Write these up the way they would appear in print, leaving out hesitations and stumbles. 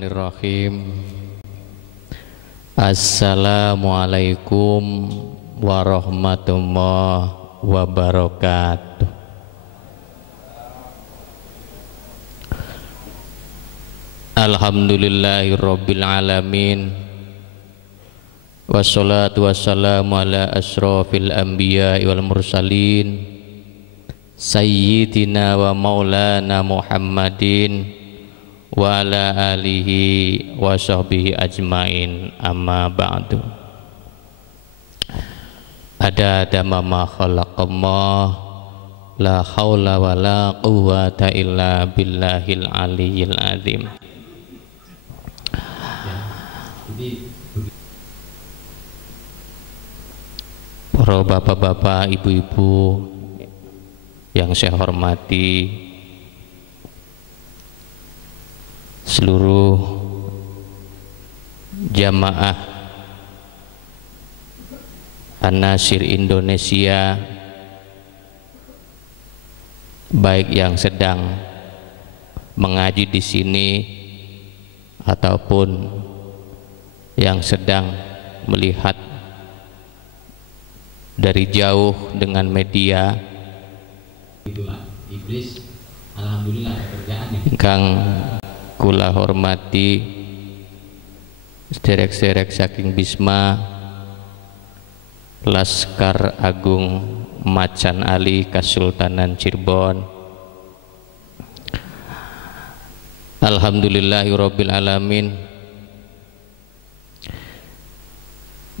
Bismillahirrahmanirrahim. Assalamualaikum warahmatullahi wabarakatuh. Alhamdulillahirabbil alamin. Wassalatu wassalamu ala asyrafil anbiya'i wal mursalin sayyidina wa maulana Muhammadin wa ala alihi wa sahbihi ajmain, amma ba'du. Ada ma khalaqallah, la haula wa la quwwata illa billahil aliyyil azim. Para bapak-bapak, ibu-ibu yang saya hormati, seluruh jamaah An-Nasir Indonesia, baik yang sedang mengaji di sini ataupun yang sedang melihat dari jauh dengan media, itulah iblis. Alhamdulillah pekerjaannya. Kang kula hormati sederek-sederek saking Bisma Laskar Agung Macan Ali Kasultanan Cirebon. Alhamdulillahirabbil alamin.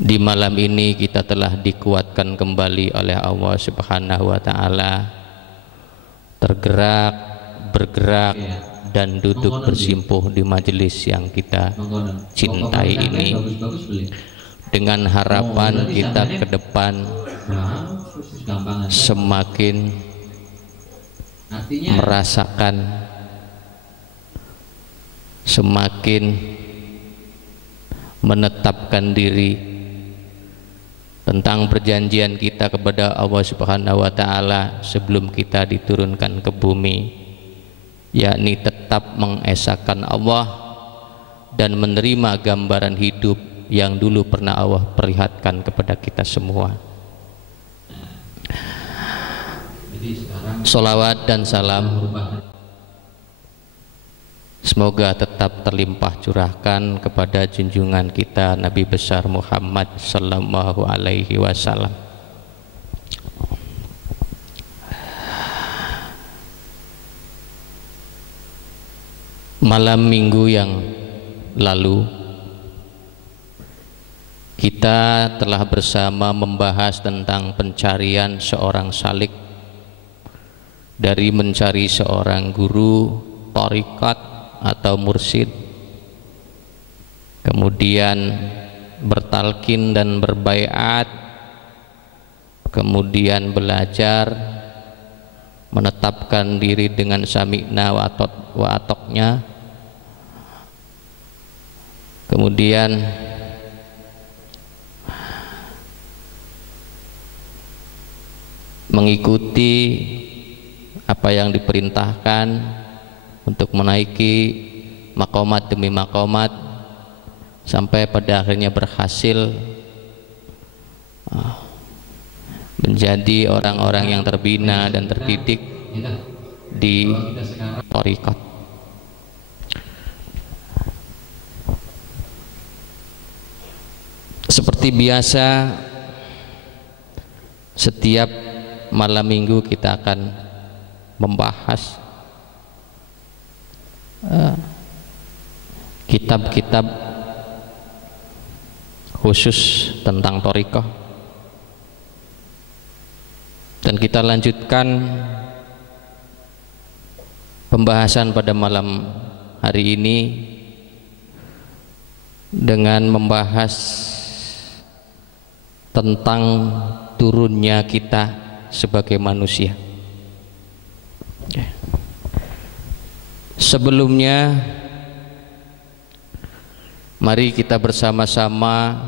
Di malam ini kita telah dikuatkan kembali oleh Allah Subhanahu wa taala, tergerak, bergerak dan duduk bersimpuh di majelis yang kita cintai ini, dengan harapan kita ke depan semakin merasakan, semakin menetapkan diri tentang perjanjian kita kepada Allah Subhanahu wa taala sebelum kita diturunkan ke bumi, yakni tetap mengesahkan Allah dan menerima gambaran hidup yang dulu pernah Allah perlihatkan kepada kita semua. Sholawat dan salam semoga tetap terlimpah curahkan kepada junjungan kita Nabi besar Muhammad sallallahu alaihi wasallam. Malam minggu yang lalu kita telah bersama membahas tentang pencarian seorang salik, dari mencari seorang guru thariqat atau mursyid, kemudian bertalkin dan berbaiat, kemudian belajar menetapkan diri dengan sami'na wa atoknya, kemudian mengikuti apa yang diperintahkan untuk menaiki makomat demi makomat sampai pada akhirnya berhasil menjadi orang-orang yang terbina dan terdidik di thariqat. Seperti biasa, setiap malam minggu kita akan membahas kitab-kitab khusus tentang thariqah, dan kita lanjutkan pembahasan pada malam hari ini dengan membahas tentang turunnya kita sebagai manusia. Sebelumnya, mari kita bersama-sama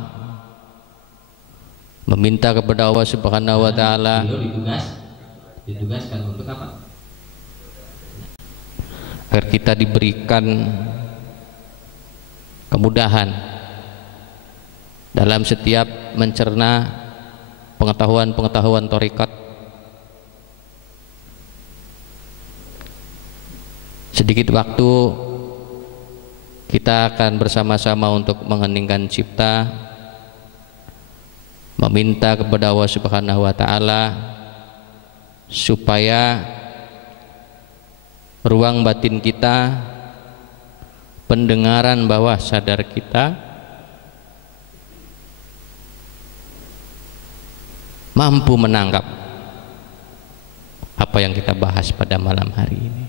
meminta kepada Allah Subhanahu wa taala ditugaskan untuk apa? Agar kita diberikan kemudahan dalam setiap mencerna pengetahuan-pengetahuan thariqat. Sedikit waktu kita akan bersama-sama untuk mengheningkan cipta, meminta kepada Allah Subhanahu wa taala supaya ruang batin kita, pendengaran bawah sadar kita mampu menangkap apa yang kita bahas pada malam hari ini.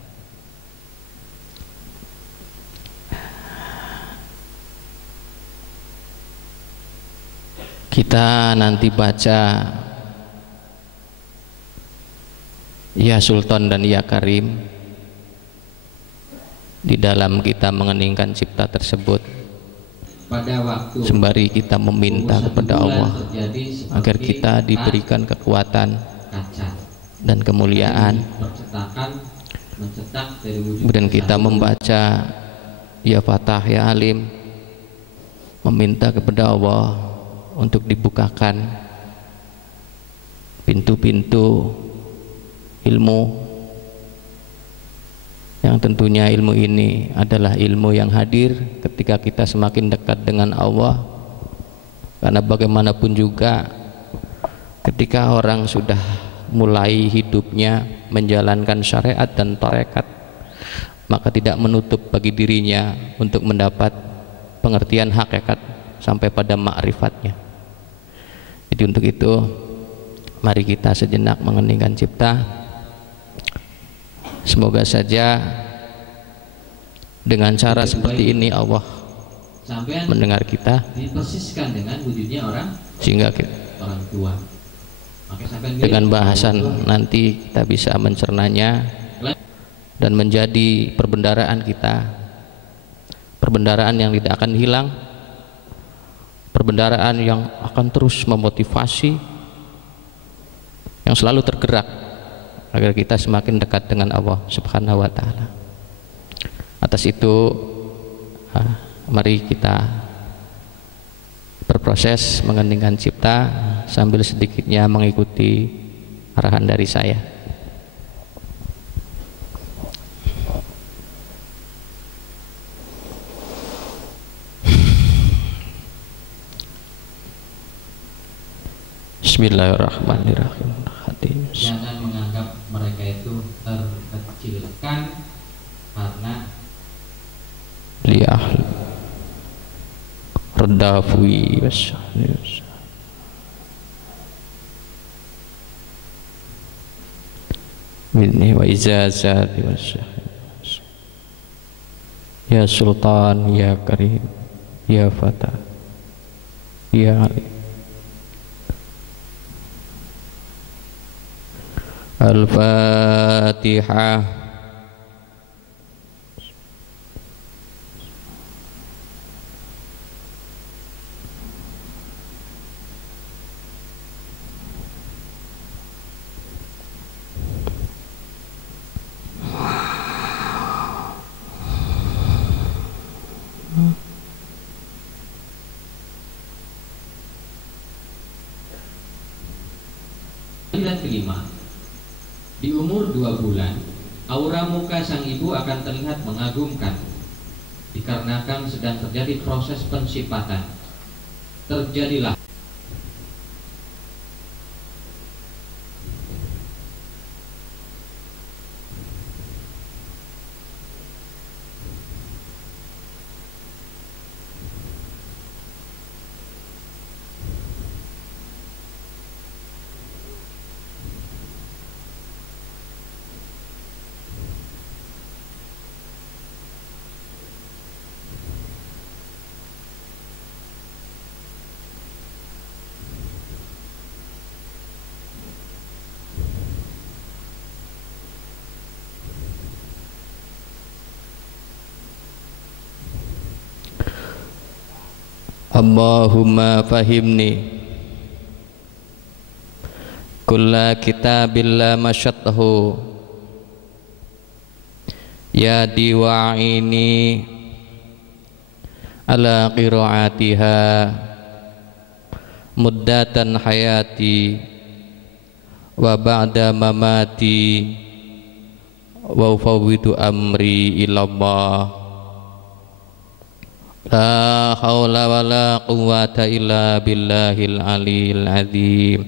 Kita nanti baca Ya Sultan dan Ya Karim. Di dalam kita mengeningkan cipta tersebut, pada waktu sembari kita meminta kepada Allah agar kita diberikan kekuatan kaca dan kemuliaan. Kemudian kita membaca Ya Fatah Ya Alim, meminta kepada Allah untuk dibukakan pintu-pintu ilmu, yang tentunya ilmu ini adalah ilmu yang hadir ketika kita semakin dekat dengan Allah. Karena bagaimanapun juga ketika orang sudah mulai hidupnya menjalankan syariat dan tarekat, maka tidak menutup bagi dirinya untuk mendapat pengertian hakikat sampai pada ma'rifatnya. Jadi untuk itu mari kita sejenak mengeningkan cipta. Semoga saja dengan cara seperti ini Allah mendengar kita, dipersiskan dengan wujudnya sehingga orang tua. Dengan bahasan nanti kita bisa mencernanya dan menjadi perbendaraan kita, perbendaraan yang tidak akan hilang, perbendaraan yang akan terus memotivasi, yang selalu tergerak agar kita semakin dekat dengan Allah Subhanahu wa taala. Atas itu mari kita berproses mengeningkan cipta sambil sedikitnya mengikuti arahan dari saya. Bismillahirrahmanirrahim. Jangan menganggap mereka itu terkecilkan karena liah redafui minni wa izazati Ya Sultan Ya Karim Ya Fatah Ya Ali. Al-Fatihah. Dan kelima, di umur 2 bulan, aura muka sang ibu akan terlihat mengagumkan, dikarenakan sedang terjadi proses pensipatan. Terjadilah Allahumma fahimni kulla kitabillah masyatahu ya diwa'ini ala qiraatiha muddatan hayati wa ba'da mamati wa ufawwidu amri ilallah la haula wa la quwwata illa billahil aliyil azim.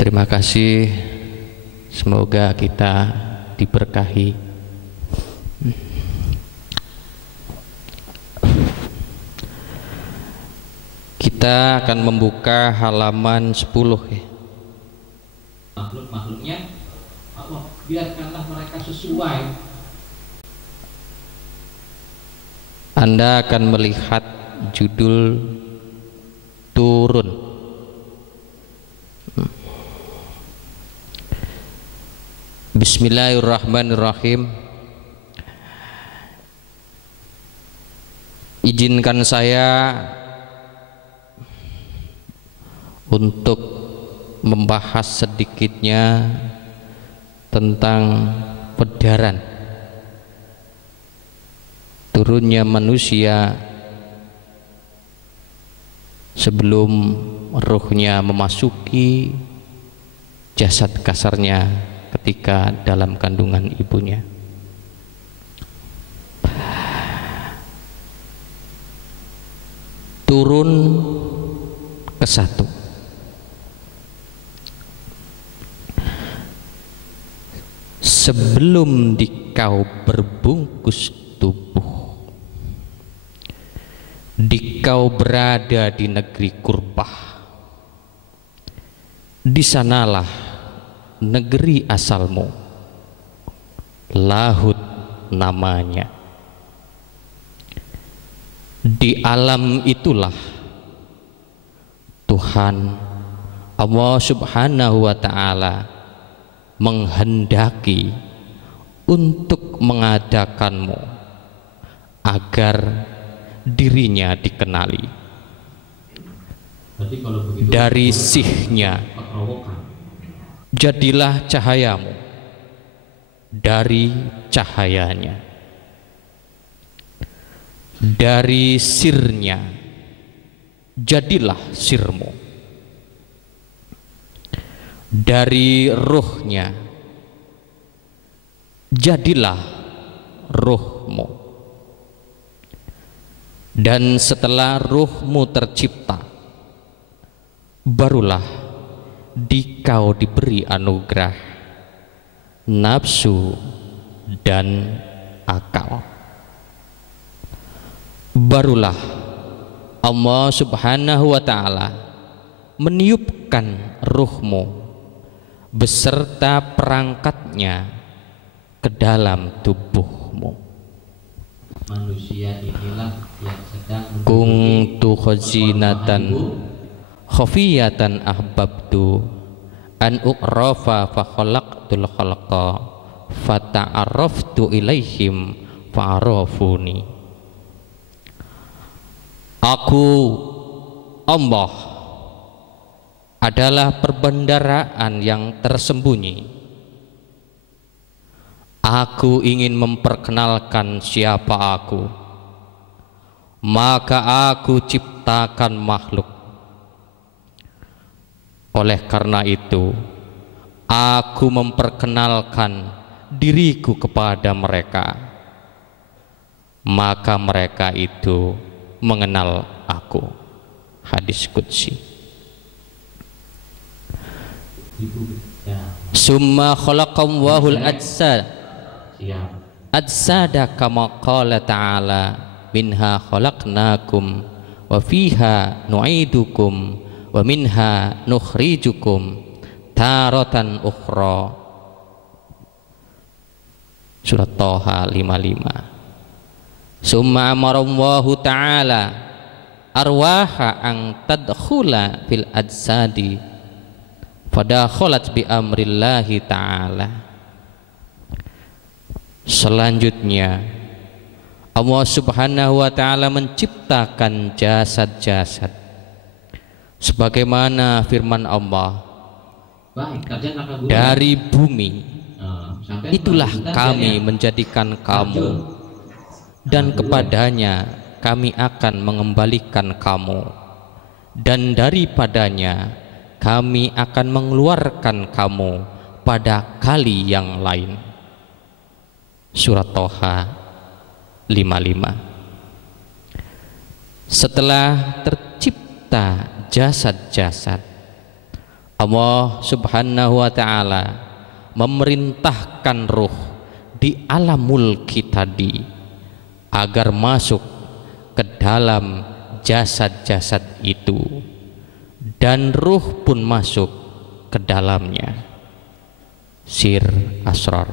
Terima kasih, semoga kita diberkahi. Kita akan membuka halaman 10 ya. Makhluk-makhluknya Allah biarkanlah mereka sesuai. Anda akan melihat judul turun. Bismillahirrahmanirrahim. Izinkan saya untuk membahas sedikitnya tentang pedaran turunnya manusia sebelum ruhnya memasuki jasad kasarnya ketika dalam kandungan ibunya. Turun ke satu. Sebelum dikau berbungkus tubuh, dikau berada di negeri Kurbah, di sanalah negeri asalmu, Lahud namanya. Di alam itulah Tuhan Allah Subhanahu wa ta'ala menghendaki untuk mengadakanmu agar dirinya dikenali. Dari sihnya jadilah cahayamu, dari cahayanya. Dari sirnya jadilah sirmu, dari ruhnya jadilah ruhmu. Dan setelah ruhmu tercipta, barulah dikau diberi anugerah nafsu dan akal. Barulah Allah Subhanahu wa ta'ala meniupkan ruhmu beserta perangkatnya ke dalam tubuhmu. Manusia inilah yang sedang kuntu khazinatan khafiyatan ahbabtu an uqrafa fa khalaqtul khalqa fa ta'arraftu ilaihim fa'arafuni. Aku Allah adalah perbendaharaan yang tersembunyi. Aku ingin memperkenalkan siapa aku, maka aku ciptakan makhluk. Oleh karena itu, aku memperkenalkan diriku kepada mereka, maka mereka itu mengenal aku. Hadis qudsi. Summa khalaqallahu al-ajsada kama qala ta'ala minha khalaqnakum wa fiha nu'idukum wa minha nukhrijukum taratan ukhra. Surat Thaha 55. Summa amarallahu ta'ala arwaha ang tadkhula fil ajsadi fadakhalat bi amrillahi ta'ala. Selanjutnya Allah Subhanahu wa ta'ala menciptakan jasad-jasad sebagaimana firman Allah, dari bumi itulah kami menjadikan kamu dan kepadanya kami akan mengembalikan kamu, dan daripadanya kami akan mengeluarkan kamu pada kali yang lain. Surat Toha 55. Setelah tercipta jasad-jasad, Allah Subhanahu wa ta'ala memerintahkan ruh di alam mulki tadi agar masuk ke dalam jasad-jasad itu, dan ruh pun masuk ke dalamnya. Sir Asrar.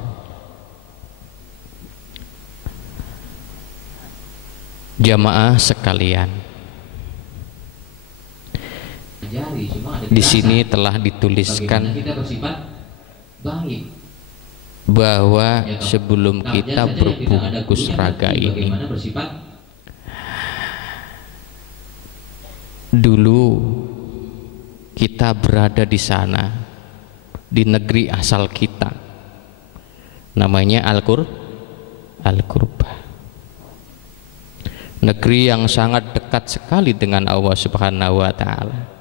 Jamaah sekalian, di sini telah dituliskan bahwa sebelum kita berbungkus raga ini, dulu kita berada di sana, di negeri asal kita, namanya Al-Qurbah, negeri yang sangat dekat sekali dengan Allah Subhanahu wa ta'ala.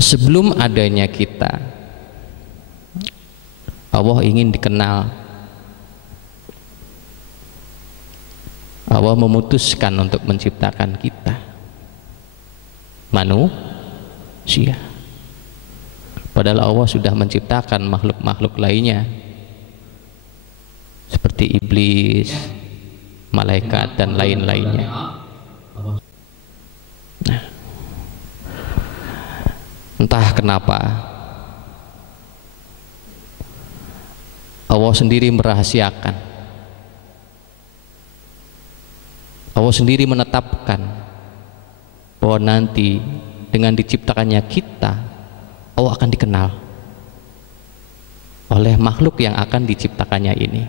Sebelum adanya kita, Allah ingin dikenal. Allah memutuskan untuk menciptakan kita, manusia. Padahal Allah sudah menciptakan makhluk-makhluk lainnya seperti iblis, malaikat, dan lain-lainnya. Nah, entah kenapa Allah sendiri merahasiakan, Allah sendiri menetapkan bahwa nanti dengan diciptakannya kita, Allah akan dikenal oleh makhluk yang akan diciptakannya ini.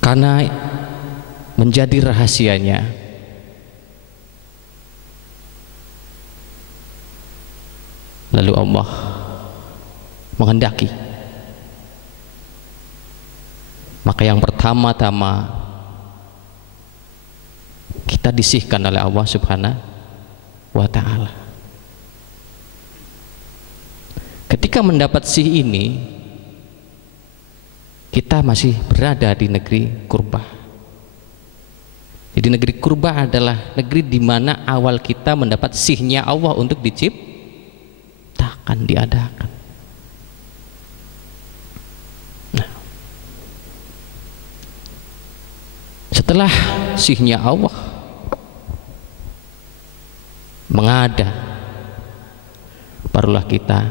Karena menjadi rahasianya, lalu Allah menghendaki, maka yang pertama-tama kita disihkan oleh Allah Subhanahu wa ta'ala. Ketika mendapat sih ini, kita masih berada di negeri Qurbah. Jadi negeri Qurbah adalah negeri di mana awal kita mendapat sihnya Allah untuk diciptakan, diadakan. Setelah sihnya Allah mengada, barulah kita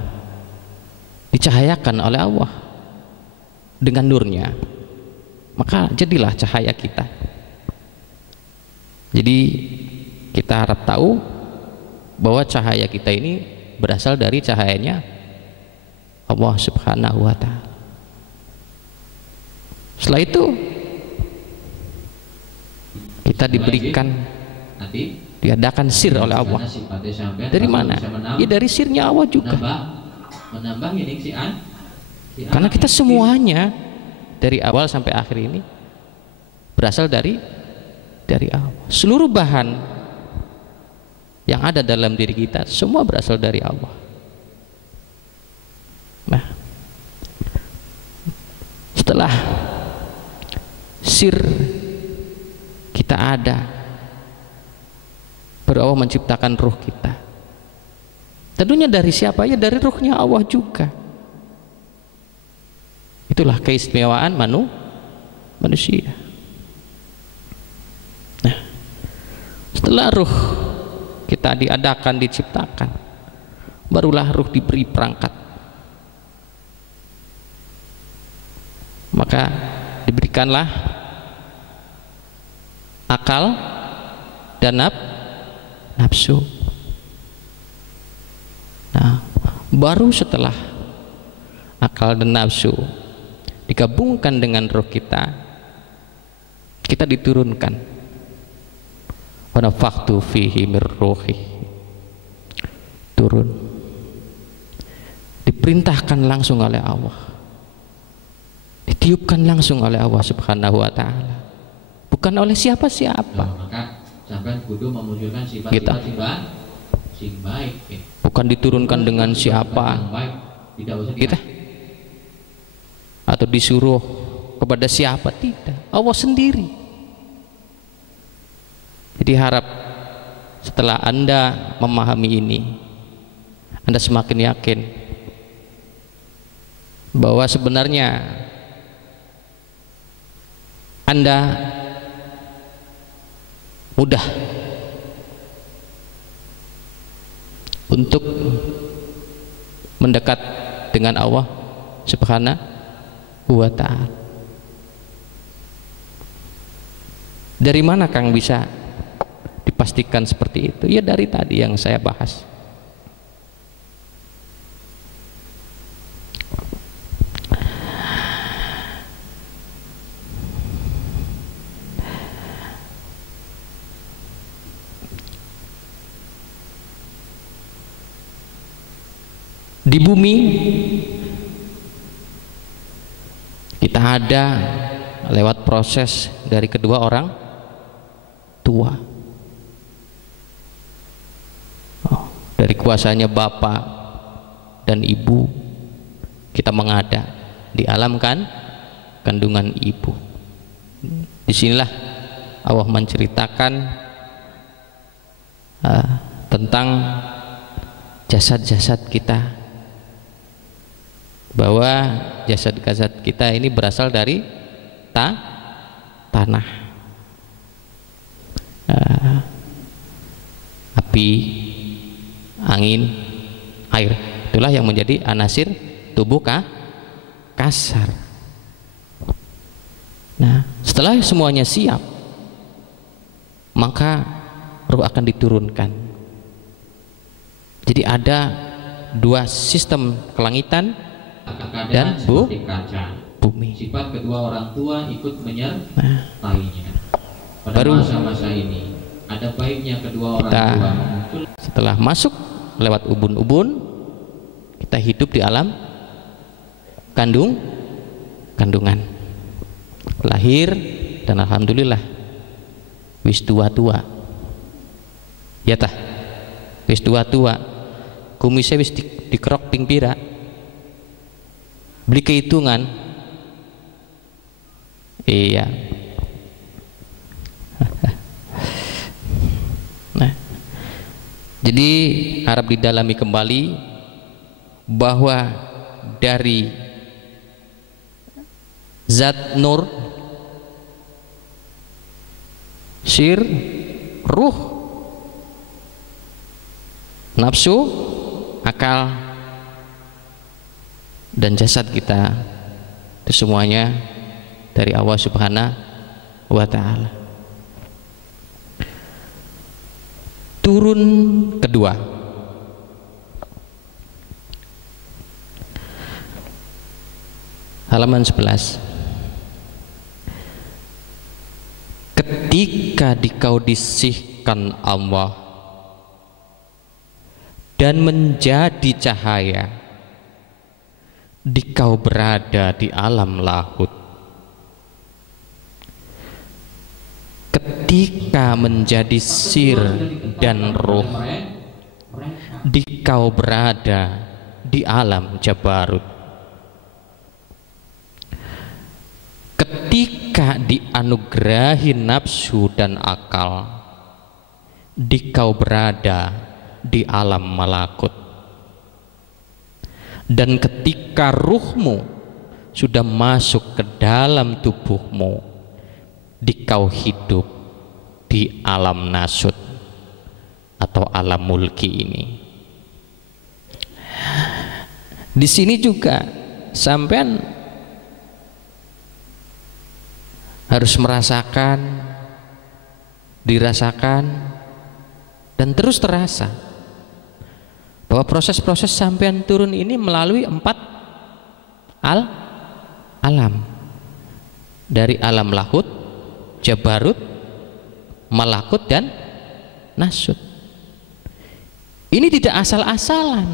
dicahayakan oleh Allah dengan nurnya, maka jadilah cahaya kita. Jadi kita harap tahu bahwa cahaya kita ini berasal dari cahayanya Allah Subhanahu wa ta'ala. Setelah itu kita diberikan, diadakan sir oleh Allah. Dari mana? Ya dari sirnya Allah juga. Karena kita semuanya dari awal sampai akhir ini berasal dari Allah. Seluruh bahan yang ada dalam diri kita semua berasal dari Allah. Nah, setelah sir kita ada, baru Allah menciptakan ruh kita. Tentunya dari siapa? Ya dari ruhnya Allah juga. Itulah keistimewaan manusia. Nah, setelah ruh kita diadakan, diciptakan, barulah ruh diberi perangkat. Maka diberikanlah akal dan nafsu. Nah, baru setelah akal dan nafsu digabungkan dengan roh kita, kita diturunkan wa nafakhtu fihi mir ruhi. Turun, diperintahkan langsung oleh Allah, ditiupkan langsung oleh Allah Subhanahu wa ta'ala, bukan oleh siapa-siapa. Maka sampai kudu memunculkan sifat-sifat sing baik, bukan diturunkan dengan siapa kita atau disuruh kepada siapa, tidak, Allah sendiri. Jadi harap setelah Anda memahami ini, Anda semakin yakin bahwa sebenarnya Anda mudah untuk mendekat dengan Allah Subhanahu wa ta'ala. Dari mana Kang bisa dipastikan seperti itu? Ya dari tadi yang saya bahas. Di bumi kita ada lewat proses dari kedua orang tua, dari kuasanya bapak dan ibu kita mengada di alam kandungan ibu. Disinilah Allah menceritakan tentang jasad-jasad kita, bahwa jasad-jasad kita ini berasal dari tanah, api, angin, air. Itulah yang menjadi anasir tubuh kasar. Nah, setelah semuanya siap, maka roh akan diturunkan. Jadi ada dua sistem, kelangitan dan bumi. Sifat kedua orang tua ikut menyertainya. Pada Baru masa-masa ini ada baiknya kedua orang tua muncul. Setelah masuk lewat ubun-ubun, kita hidup di alam kandungan, lahir, dan alhamdulillah wis tua-tua, ya tah, wis tua-tua, kumisnya wis dikerok ping pira, beli kehitungan, iya. Nah, jadi harap didalami kembali bahwa dari zat nur, sir, ruh, nafsu, akal, dan jasad kita, itu semuanya dari Allah Subhanahu wa ta'ala. Turun kedua, halaman 11. Ketika dikau disihkan Allah dan menjadi cahaya, dikau berada di alam lahut. Ketika menjadi sir dan ruh, dikau berada di alam jabarut. Ketika dianugerahi nafsu dan akal, dikau berada di alam malakut. Dan ketika ruhmu sudah masuk ke dalam tubuhmu, dikau hidup di alam nasut atau alam mulki ini. Di sini juga sampean harus merasakan, dirasakan, dan terus terasa bahwa proses-proses sampean turun ini melalui 4 alam, dari alam lahut, jabarut, malakut, dan nasut. Ini tidak asal-asalan.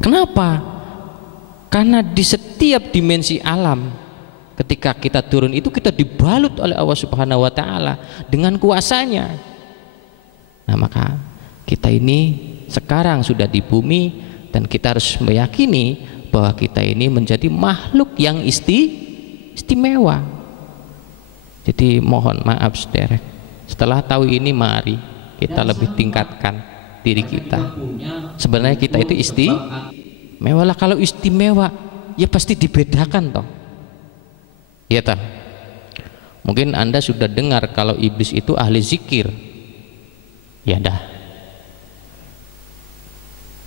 Kenapa? Karena di setiap dimensi alam ketika kita turun itu kita dibalut oleh Allah Subhanahu wa taala dengan kuasanya. Nah, maka kita ini sekarang sudah di bumi dan kita harus meyakini bahwa kita ini menjadi makhluk yang istimewa. Jadi mohon maaf saudara, setelah tahu ini mari kita lebih tingkatkan diri kita. Sebenarnya kita itu istimewa lah. Kalau istimewa ya pasti dibedakan toh. Ya toh. Mungkin Anda sudah dengar kalau iblis itu ahli zikir. Ya dah.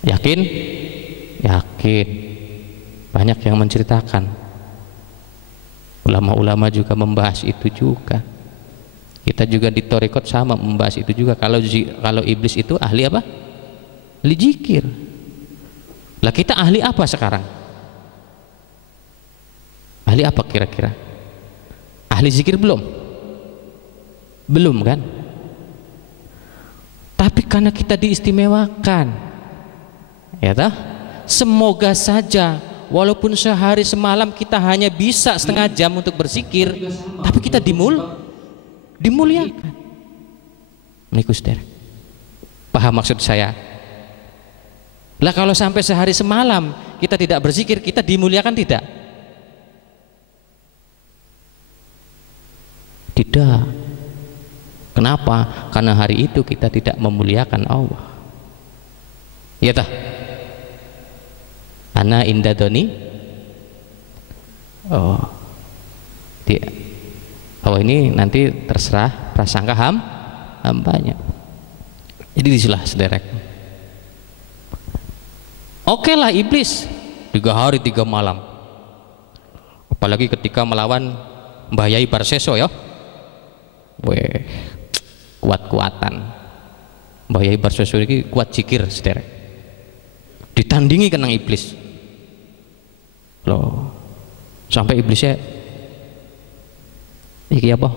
Yakin? Yakin. Banyak yang menceritakan. Ulama-ulama juga membahas itu juga. Kita juga di Thariqat sama membahas itu juga. Kalau iblis itu ahli apa? Ahli zikir. Lah kita ahli apa sekarang? Ahli apa kira-kira? Ahli zikir belum? Belum kan? Tapi karena kita diistimewakan, ya toh? Semoga saja walaupun sehari semalam kita hanya bisa setengah jam untuk berzikir, tapi kita dimuliakan. Paham maksud saya? Lah kalau sampai sehari semalam kita tidak berzikir, kita dimuliakan tidak? Tidak. Kenapa? Karena hari itu kita tidak memuliakan Allah. Ya tah? Ana indadoni. Oh. Ini nanti terserah prasangka hambanya. Jadi disilah sederek. Oke lah iblis 3 hari 3 malam. Apalagi ketika melawan Mbah Yai Barseso ya. Weh, kuat-kuatan. Mbah Yai Barseso ini kuat zikir sederek. Ditandingi kenang iblis. Loh. Sampai iblisnya iki apa?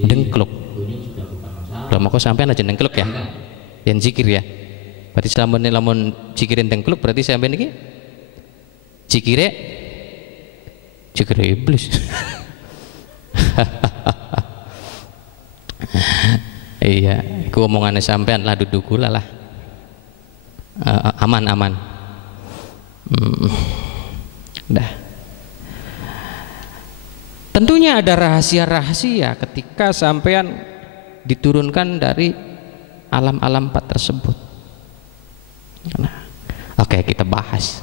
Dengkluk. Lah moko sampean aja dengkluk ya. Yen zikir ya. Berarti sampean lamun zikirin dengkluk berarti sampean iki zikire iblis. Iya, iku omongannya sampean lah duduk gula lah. Aman. Dah. Tentunya ada rahasia-rahasia ketika sampean diturunkan dari alam-alam 4 tersebut. Nah, oke, kita bahas.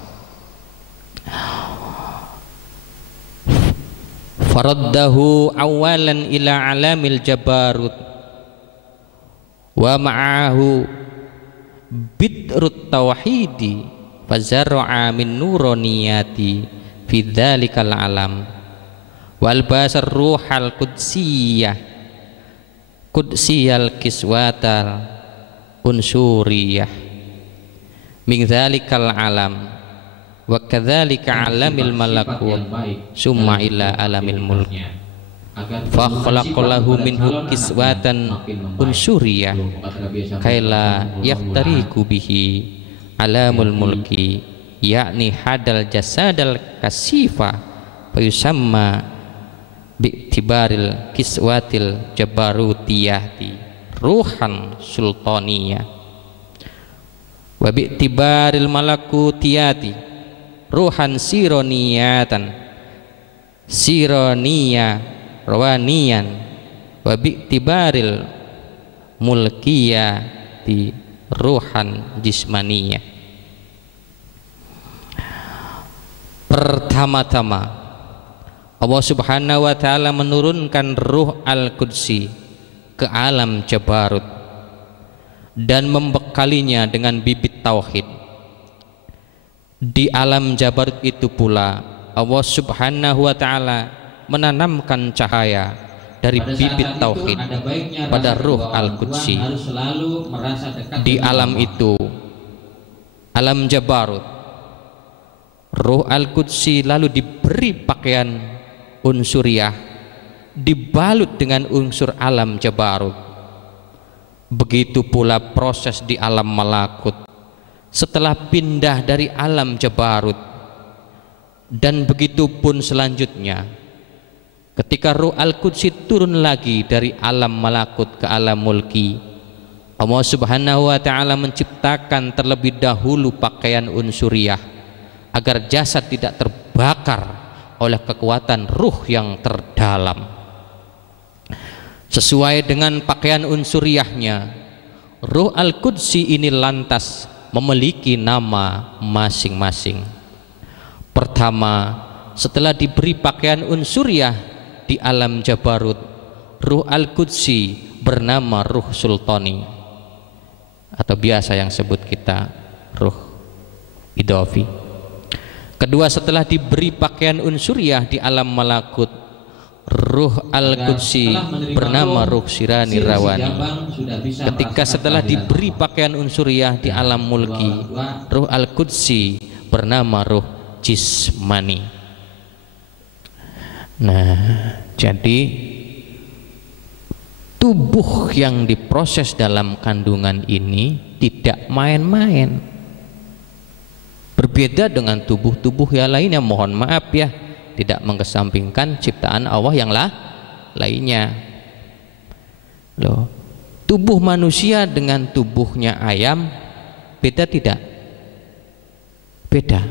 Faraddahu awalan ila alamil jabarut wa ma'ahu bidrut tauhidi fazar'a min nuraniyati fi dzalikal alam wal basar ruhal qudsiyah kiswatal unsuriyah min dzalikal alam wa kadzalika alamil malakut summa ila alamil mulk fa khalaqallahu minhu kiswatan unsuriyah kaila yaftariku bihi alamul mulki yakni hadal jasadal kasifa fa yusamma bi'tibaril kiswatil jabarutiyati ruhan sultaniyah wa bi'tibaril malakutiyati ruhan sironiyatan sironiya rawaniyan wa bi'tibaril mulkiyati ruhan jismaniyah. Pertama-tama Allah Subhanahu wa ta'ala menurunkan ruh al-Qudsi ke alam Jabarut dan membekalinya dengan bibit tauhid. Di alam Jabarut itu pula Allah Subhanahu wa ta'ala menanamkan cahaya dari bibit tauhid pada ruh al-Qudsi. Di alam itu, alam Jabarut, ruh al-Qudsi lalu diberi pakaian unsuriyah, dibalut dengan unsur alam Jabarut. Begitu pula proses di alam malakut setelah pindah dari alam jabarut. Dan begitu pun selanjutnya ketika Ruh Al-Qudsi turun lagi dari alam malakut ke alam mulki, Allah Subhanahu wa ta'ala menciptakan terlebih dahulu pakaian unsuriah agar jasad tidak terbakar oleh kekuatan ruh yang terdalam. Sesuai dengan pakaian unsuriahnya, Ruh Al-Qudsi ini lantas memiliki nama masing-masing. Pertama, setelah diberi pakaian unsuriah di alam jabarut, Ruh Al-Qudsi bernama Ruh Sultani, atau biasa yang sebut kita Ruh Idafi. Kedua, setelah diberi pakaian unsuriah di alam malakut, Ruh Al-Qudsi bernama Ruh Sirani Rawani. Ketika setelah diberi pakaian unsuriah di alam mulki, Ruh Al-Qudsi bernama Ruh Jismani. Nah, jadi tubuh yang diproses dalam kandungan ini tidak main-main. Berbeda dengan tubuh-tubuh yang lainnya, mohon maaf ya, tidak mengesampingkan ciptaan Allah yang lainnya. Loh, tubuh manusia dengan tubuhnya ayam beda tidak? Beda.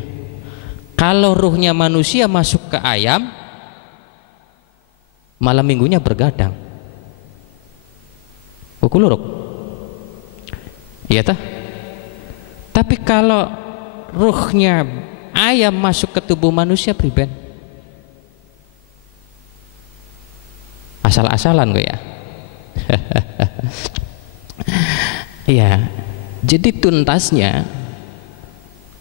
Kalau ruhnya manusia masuk ke ayam, malam minggunya bergadang. Bukuluruk. Iya tah? Tapi kalau ruhnya ayam masuk ke tubuh manusia priben? Asal-asalan gue ya. Ya, jadi tuntasnya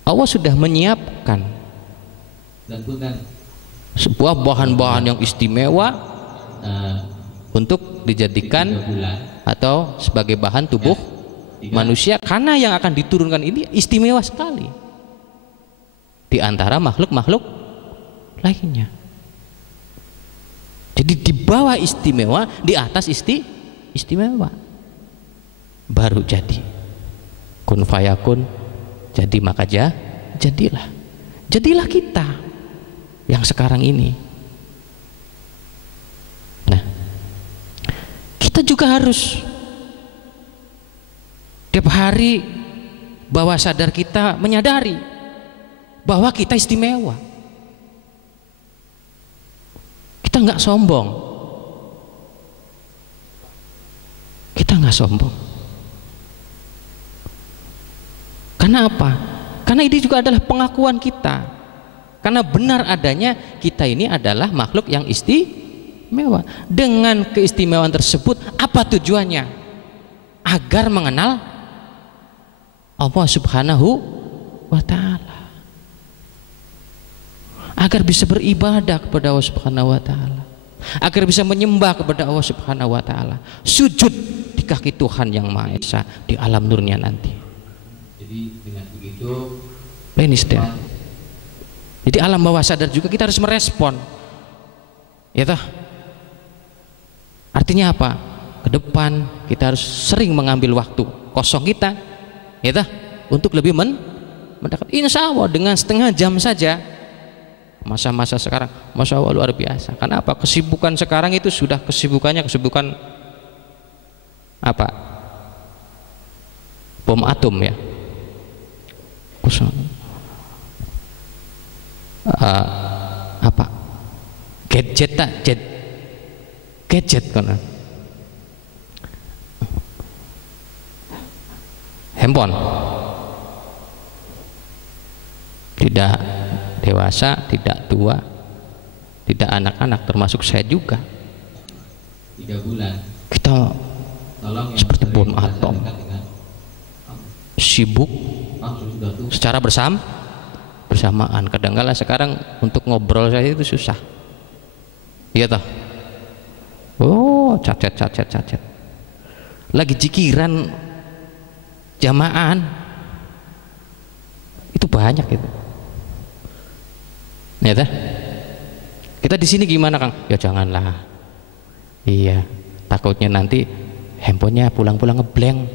Allah sudah menyiapkan sebuah bahan-bahan yang istimewa untuk dijadikan atau sebagai bahan tubuh manusia, karena yang akan diturunkan ini istimewa sekali di antara makhluk-makhluk lainnya. Jadi di bawah istimewa, di atas istimewa, baru jadi kun fayakun, jadi maka jadilah kita yang sekarang ini. Nah, kita juga harus tiap hari bawah sadar kita menyadari bahwa kita istimewa. Kita nggak sombong. Kita nggak sombong. Karena apa? Karena ini juga adalah pengakuan kita. Karena benar adanya kita ini adalah makhluk yang istimewa. Dengan keistimewaan tersebut, apa tujuannya? Agar mengenal Allah Subhanahu wa ta'ala, agar bisa beribadah kepada Allah Subhanahu wa ta'ala, agar bisa menyembah kepada Allah Subhanahu wa ta'ala, sujud di kaki Tuhan yang Maha Esa di alam nurnya nanti. Jadi dengan begitu ini setia. Jadi alam bawah sadar juga kita harus merespon, ya toh. Artinya apa? Ke depan kita harus sering mengambil waktu kosong kita, ya toh, untuk lebih mendekat. Insya Allah dengan setengah jam saja. Masa-masa sekarang, masya Allah luar biasa. Karena apa? Kesibukan sekarang itu sudah kesibukan apa? Bom atom ya. Apa? Gadget kan? Handphone. Tidak dewasa, tidak tua, tidak anak-anak, termasuk saya juga. 3 bulan. Kita seperti bom atom, sibuk secara bersamaan. Kadang-kala sekarang untuk ngobrol saya itu susah. Iya toh. Oh, cacet. Lagi jikiran jamaan itu banyak itu. Ya toh. Kita di sini gimana, Kang? Ya janganlah. Iya, takutnya nanti handphonenya pulang-pulang ngeblank.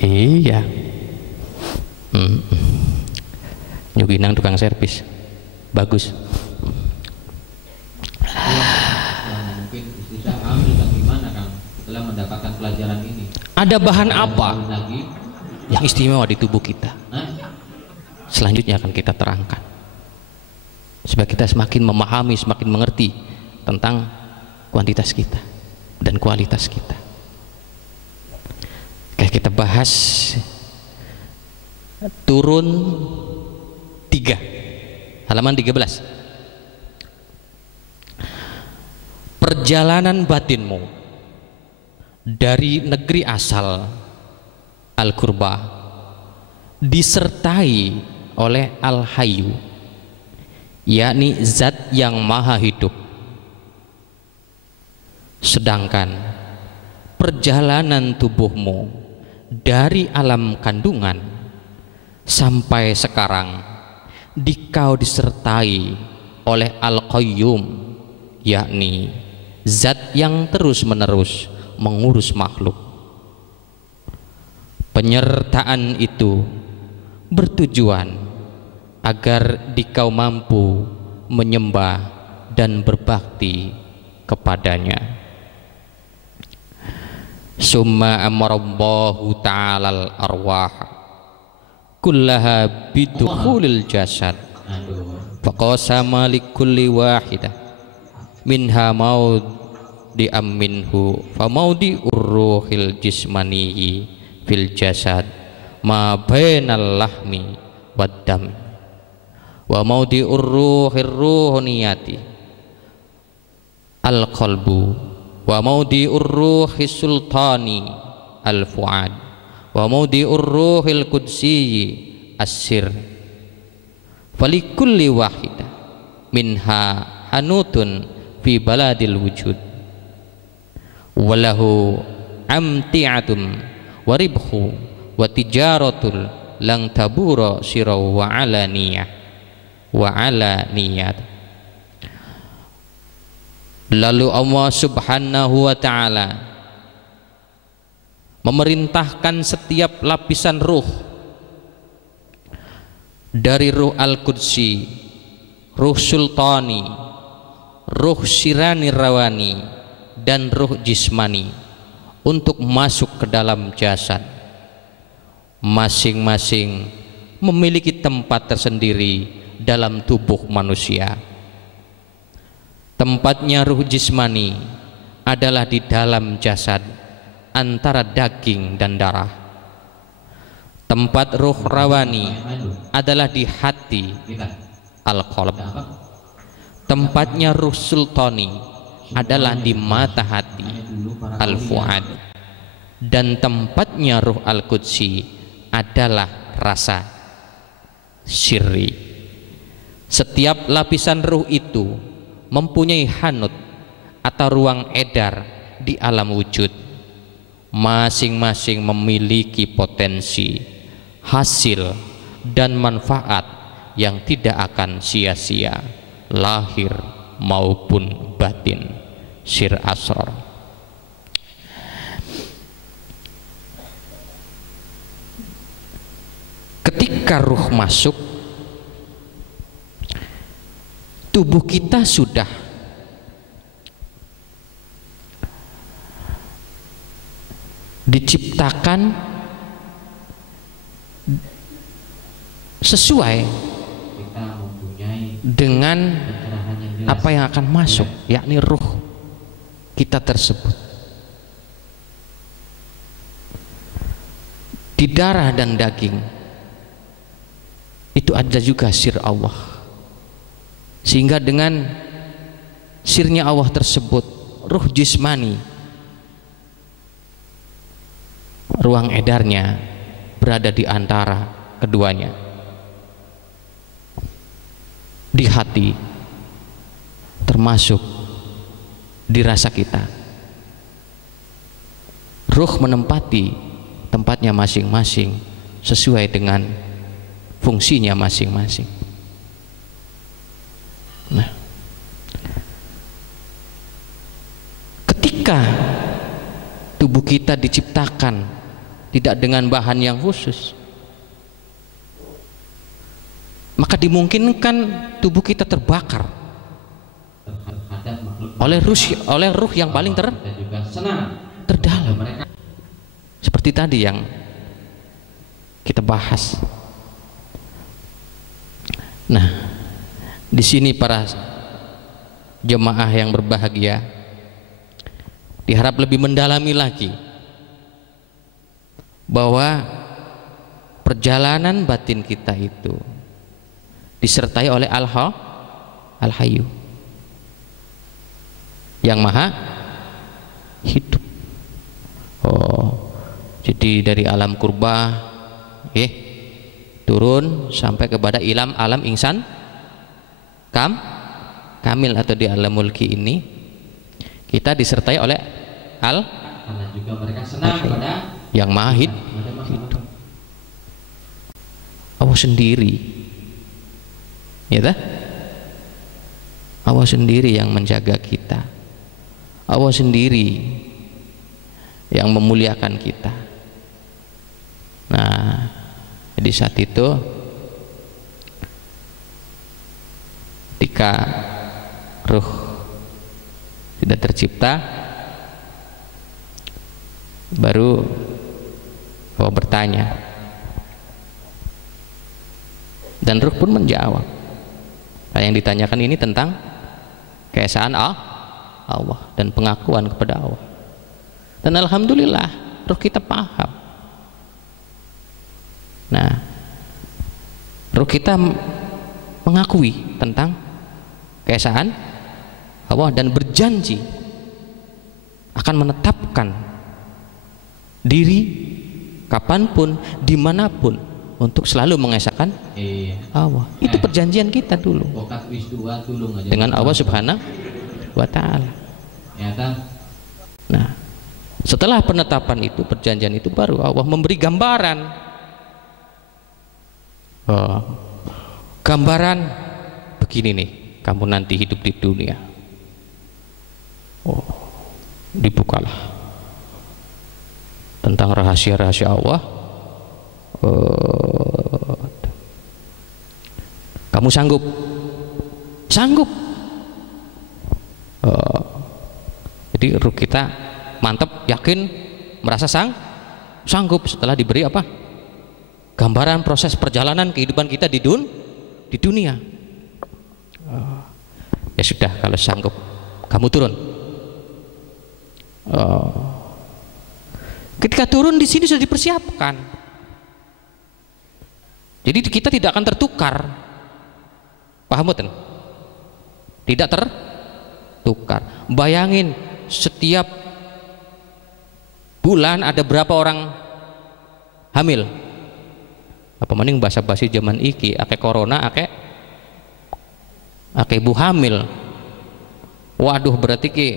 Iya. Nyuginang tukang servis bagus. Mungkin istri saya hamil, bagaimana Kang setelah mendapatkan pelajaran ini? Ada bahan apa lagi yang istimewa di tubuh kita? Selanjutnya akan kita terangkan supaya kita semakin memahami, semakin mengerti tentang kuantitas kita dan kualitas kita. Oke, kita bahas turun 3 halaman 13. Perjalanan batinmu dari negeri asal Al-Qurbah disertai oleh Al-Hayyu, yakni zat yang maha hidup. Sedangkan perjalanan tubuhmu dari alam kandungan sampai sekarang dikau disertai oleh Al-Qayyum, yakni zat yang terus-menerus mengurus makhluk. Penyertaan itu bertujuan agar dikau mampu menyembah dan berbakti kepadanya. Summa amarallahu ta'ala al-arwah kullaha bidukhulil jasad faqasama likulli wahidah minha maud diamminhu famaudi urruhil jismanihi fil jasad ma bainal lahmi waddam wa maudi urruhir ruhuniyati al qalbu wa maudi urruhis sultani al fuad wa maudi urruhil qudsi as-sir falikulli wahidah minha hanutun fi baladil wujud walahu amti'atum wa ribhu wa tijaratul lang tabura siraw wa alaniyah wa alaniyat. Lalu Allah subhanahu wa ta'ala memerintahkan setiap lapisan ruh dari ruh al-qudsi, ruh sultani, ruh sirani rawani, dan ruh jismani untuk masuk ke dalam jasad. Masing-masing memiliki tempat tersendiri dalam tubuh manusia. Tempatnya ruh jismani adalah di dalam jasad antara daging dan darah. Tempat ruh rawani adalah di hati al-qalb. Tempatnya ruh sultani adalah di mata hati al-fuad. Dan tempatnya ruh al-qudsi adalah rasa sirri. Setiap lapisan ruh itu mempunyai hanut atau ruang edar di alam wujud. Masing-masing memiliki potensi, hasil, dan manfaat yang tidak akan sia-sia, lahir maupun batin. Sir Asrar. Ketika ruh masuk, tubuh kita sudah diciptakan sesuai dengan apa yang akan masuk, yakni ruh kita tersebut. Di darah dan daging itu ada juga sir Allah, sehingga dengan sirnya Allah tersebut ruh jismani, ruang edarnya berada di antara keduanya, di hati, termasuk di rasa kita. Ruh menempati tempatnya masing-masing sesuai dengan fungsinya masing-masing. Nah, Ketika tubuh kita diciptakan tidak dengan bahan yang khusus, maka dimungkinkan tubuh kita terbakar oleh ruh yang paling terdalam, seperti tadi yang kita bahas. Nah, di sini para jemaah yang berbahagia diharap lebih mendalami lagi bahwa perjalanan batin kita itu disertai oleh Al-Hayyu yang maha hidup. Jadi dari alam kurbah turun sampai kepada alam insan kamil atau di alam mulki ini, kita disertai oleh karena juga mereka senang kepada yang maha hidup. Allah sendiri, ya dah? Allah sendiri yang menjaga kita, Allah sendiri yang memuliakan kita. Nah, jadi saat itu ketika ruh sudah tercipta, baru Allah bertanya dan ruh pun menjawab. Nah, yang ditanyakan ini tentang keesaan Allah dan pengakuan kepada Allah. Dan alhamdulillah ruh kita paham. Nah, ruh kita mengakui tentang keesaan Allah dan berjanji akan menetapkan diri kapanpun, dimanapun, untuk selalu mengesahkan Allah. Itu perjanjian kita dulu dengan Allah Subhanahu wa Ta'ala. Nah, setelah penetapan itu, perjanjian itu, baru Allah memberi gambaran. Gambaran begini nih, kamu nanti hidup di dunia. Dibukalah tentang rahasia-rahasia Allah. Kamu sanggup? Jadi ruh kita mantap, yakin, merasa sanggup setelah diberi apa? Gambaran proses perjalanan kehidupan kita di dunia. Ya sudah, kalau sanggup, kamu turun. Ketika turun, di sini sudah dipersiapkan. Jadi kita tidak akan tertukar. Paham betul? Tidak tertukar. Bayangin, setiap bulan ada berapa orang hamil? Apa mending basa-basi zaman iki, ake corona, ake ibu hamil. Waduh, berarti ki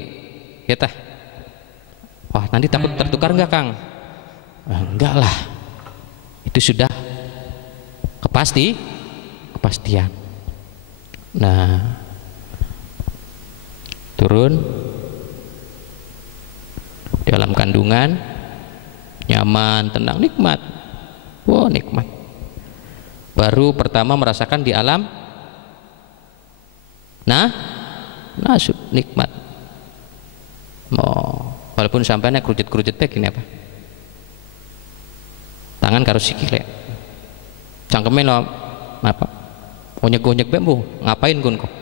ya tah. Wah, nanti takut tertukar enggak, Kang? Enggak lah. Itu sudah kepastian. Nah, turun di alam kandungan, nyaman, tenang, nikmat. Wow, nikmat. Baru pertama merasakan di alam nasib, nikmat. Walaupun sampainya kerujut-kerujut gini apa? Tangan karo sikile. Cangkeme lo apa? Onyek-onyek bembu, ngapain kun kok?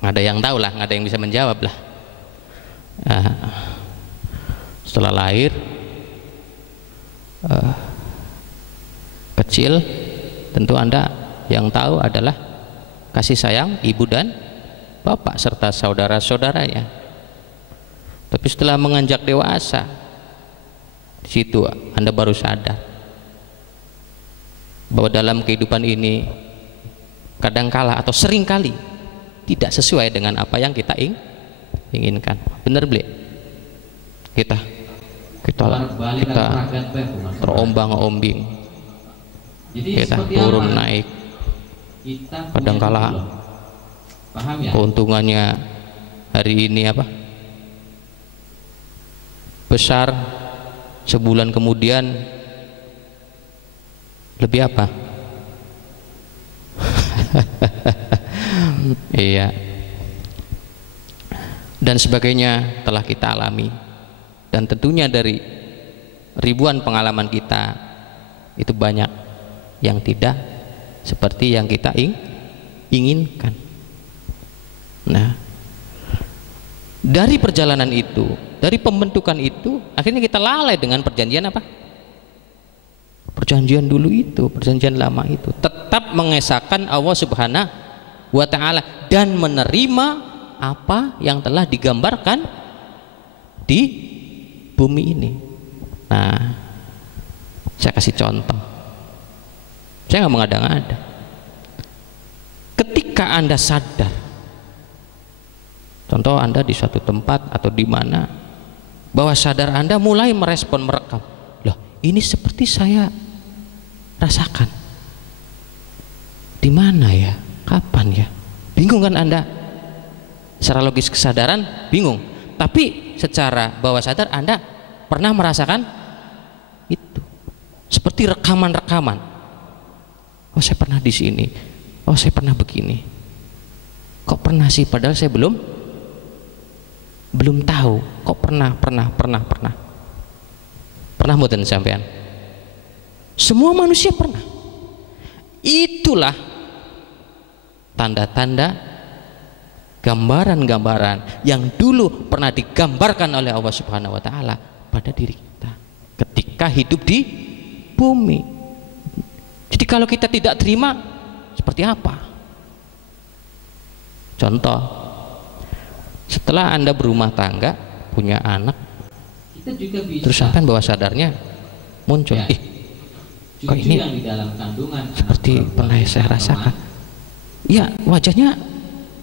Nggak ada yang tahu lah, nggak ada yang bisa menjawab lah. Setelah lahir kecil, tentu Anda yang tahu adalah kasih sayang ibu dan bapak serta saudara-saudaranya. Tapi setelah menganjak dewasa, di situ Anda baru sadar bahwa dalam kehidupan ini kadangkala atau seringkali tidak sesuai dengan apa yang kita inginkan. Benar beli? Kita terombang-ambing. Kita turun naik, kadangkala keuntungannya hari ini apa? besar, sebulan kemudian lebih apa? Iya, dan sebagainya telah kita alami, dan tentunya dari ribuan pengalaman kita itu banyak yang tidak seperti yang kita inginkan. Nah, dari perjalanan itu, dari pembentukan itu, akhirnya kita lalai dengan perjanjian apa? Perjanjian dulu itu, perjanjian lama itu, tetap mengesahkan Allah Subhanahu wa Ta'ala dan menerima apa yang telah digambarkan di bumi ini. Nah, saya kasih contoh, saya nggak mengada-ngada. Ketika Anda sadar, contoh Anda di suatu tempat atau di mana, bahwa sadar Anda mulai merespon, merekam, loh ini seperti saya rasakan, di mana ya, kapan ya, bingung kan Anda? Secara logis kesadaran bingung, tapi secara bawah sadar Anda pernah merasakan itu, seperti rekaman-rekaman. Oh saya pernah di sini, oh saya pernah begini, kok pernah sih, padahal saya belum tahu, kok pernah mboten sampean? Semua manusia pernah. Itulah tanda-tanda, gambaran-gambaran yang dulu pernah digambarkan oleh Allah Subhanahu wa Ta'ala pada diri kita ketika hidup di bumi. Jadi kalau kita tidak terima, seperti apa? Contoh, setelah Anda berumah tangga, punya anak, kita juga bisa, terus sampai bawah sadarnya muncul, ya, kok ini yang di dalam kandungan seperti pernah saya rasakan. Ya wajahnya,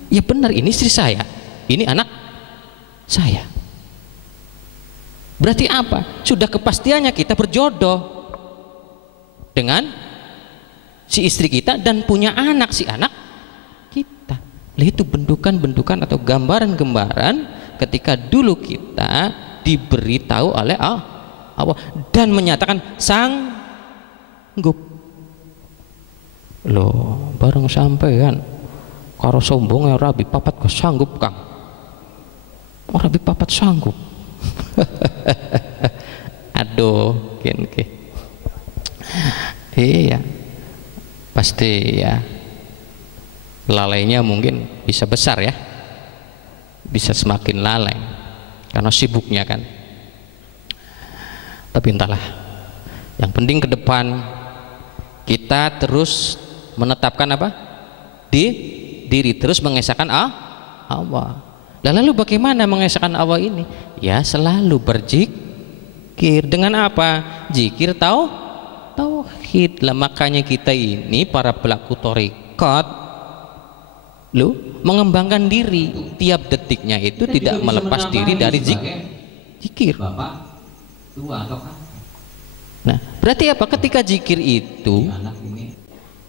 ya benar, ini istri saya, ini anak saya. Berarti apa? Sudah kepastiannya kita berjodoh dengan si istri kita dan punya anak, si anak kita. Itu bentukan-bentukan atau gambaran-gambaran ketika dulu kita diberitahu oleh Allah dan menyatakan sanggup. Loh, bareng sampean karo sombongnya Rabi papat kok sanggup Kang? Oh, Rabi papat sanggup. Aduh, kenke. Iya, pasti ya. Lalainya mungkin bisa besar ya, bisa semakin lalai karena sibuknya kan. Tapi entahlah, yang penting ke depan kita terus menetapkan apa? Di diri, terus mengesahkan Allah. Lalu bagaimana mengesahkan Allah ini? Ya selalu berzikir. Dengan apa? Zikir tauhid lah. Makanya kita ini para pelaku thariqat mengembangkan diri tiap detiknya itu kita tidak melepas diri dari zikir. Bapak tua atau kan? Nah, berarti apa? Ketika zikir itu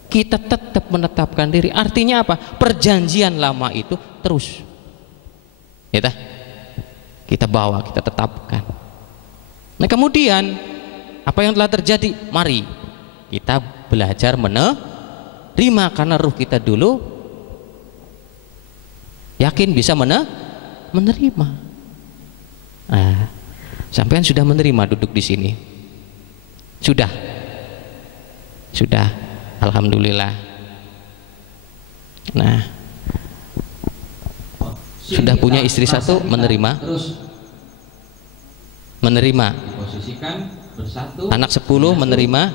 kita tetap menetapkan diri. Artinya apa? Perjanjian lama itu terus kita bawa, kita tetapkan. Nah kemudian apa yang telah terjadi? Mari kita belajar menerima, karena ruh kita dulu yakin bisa menerima. Nah, sampean sudah menerima duduk di sini? Sudah, alhamdulillah. Nah, sudah punya istri satu, menerima, anak 10, menerima.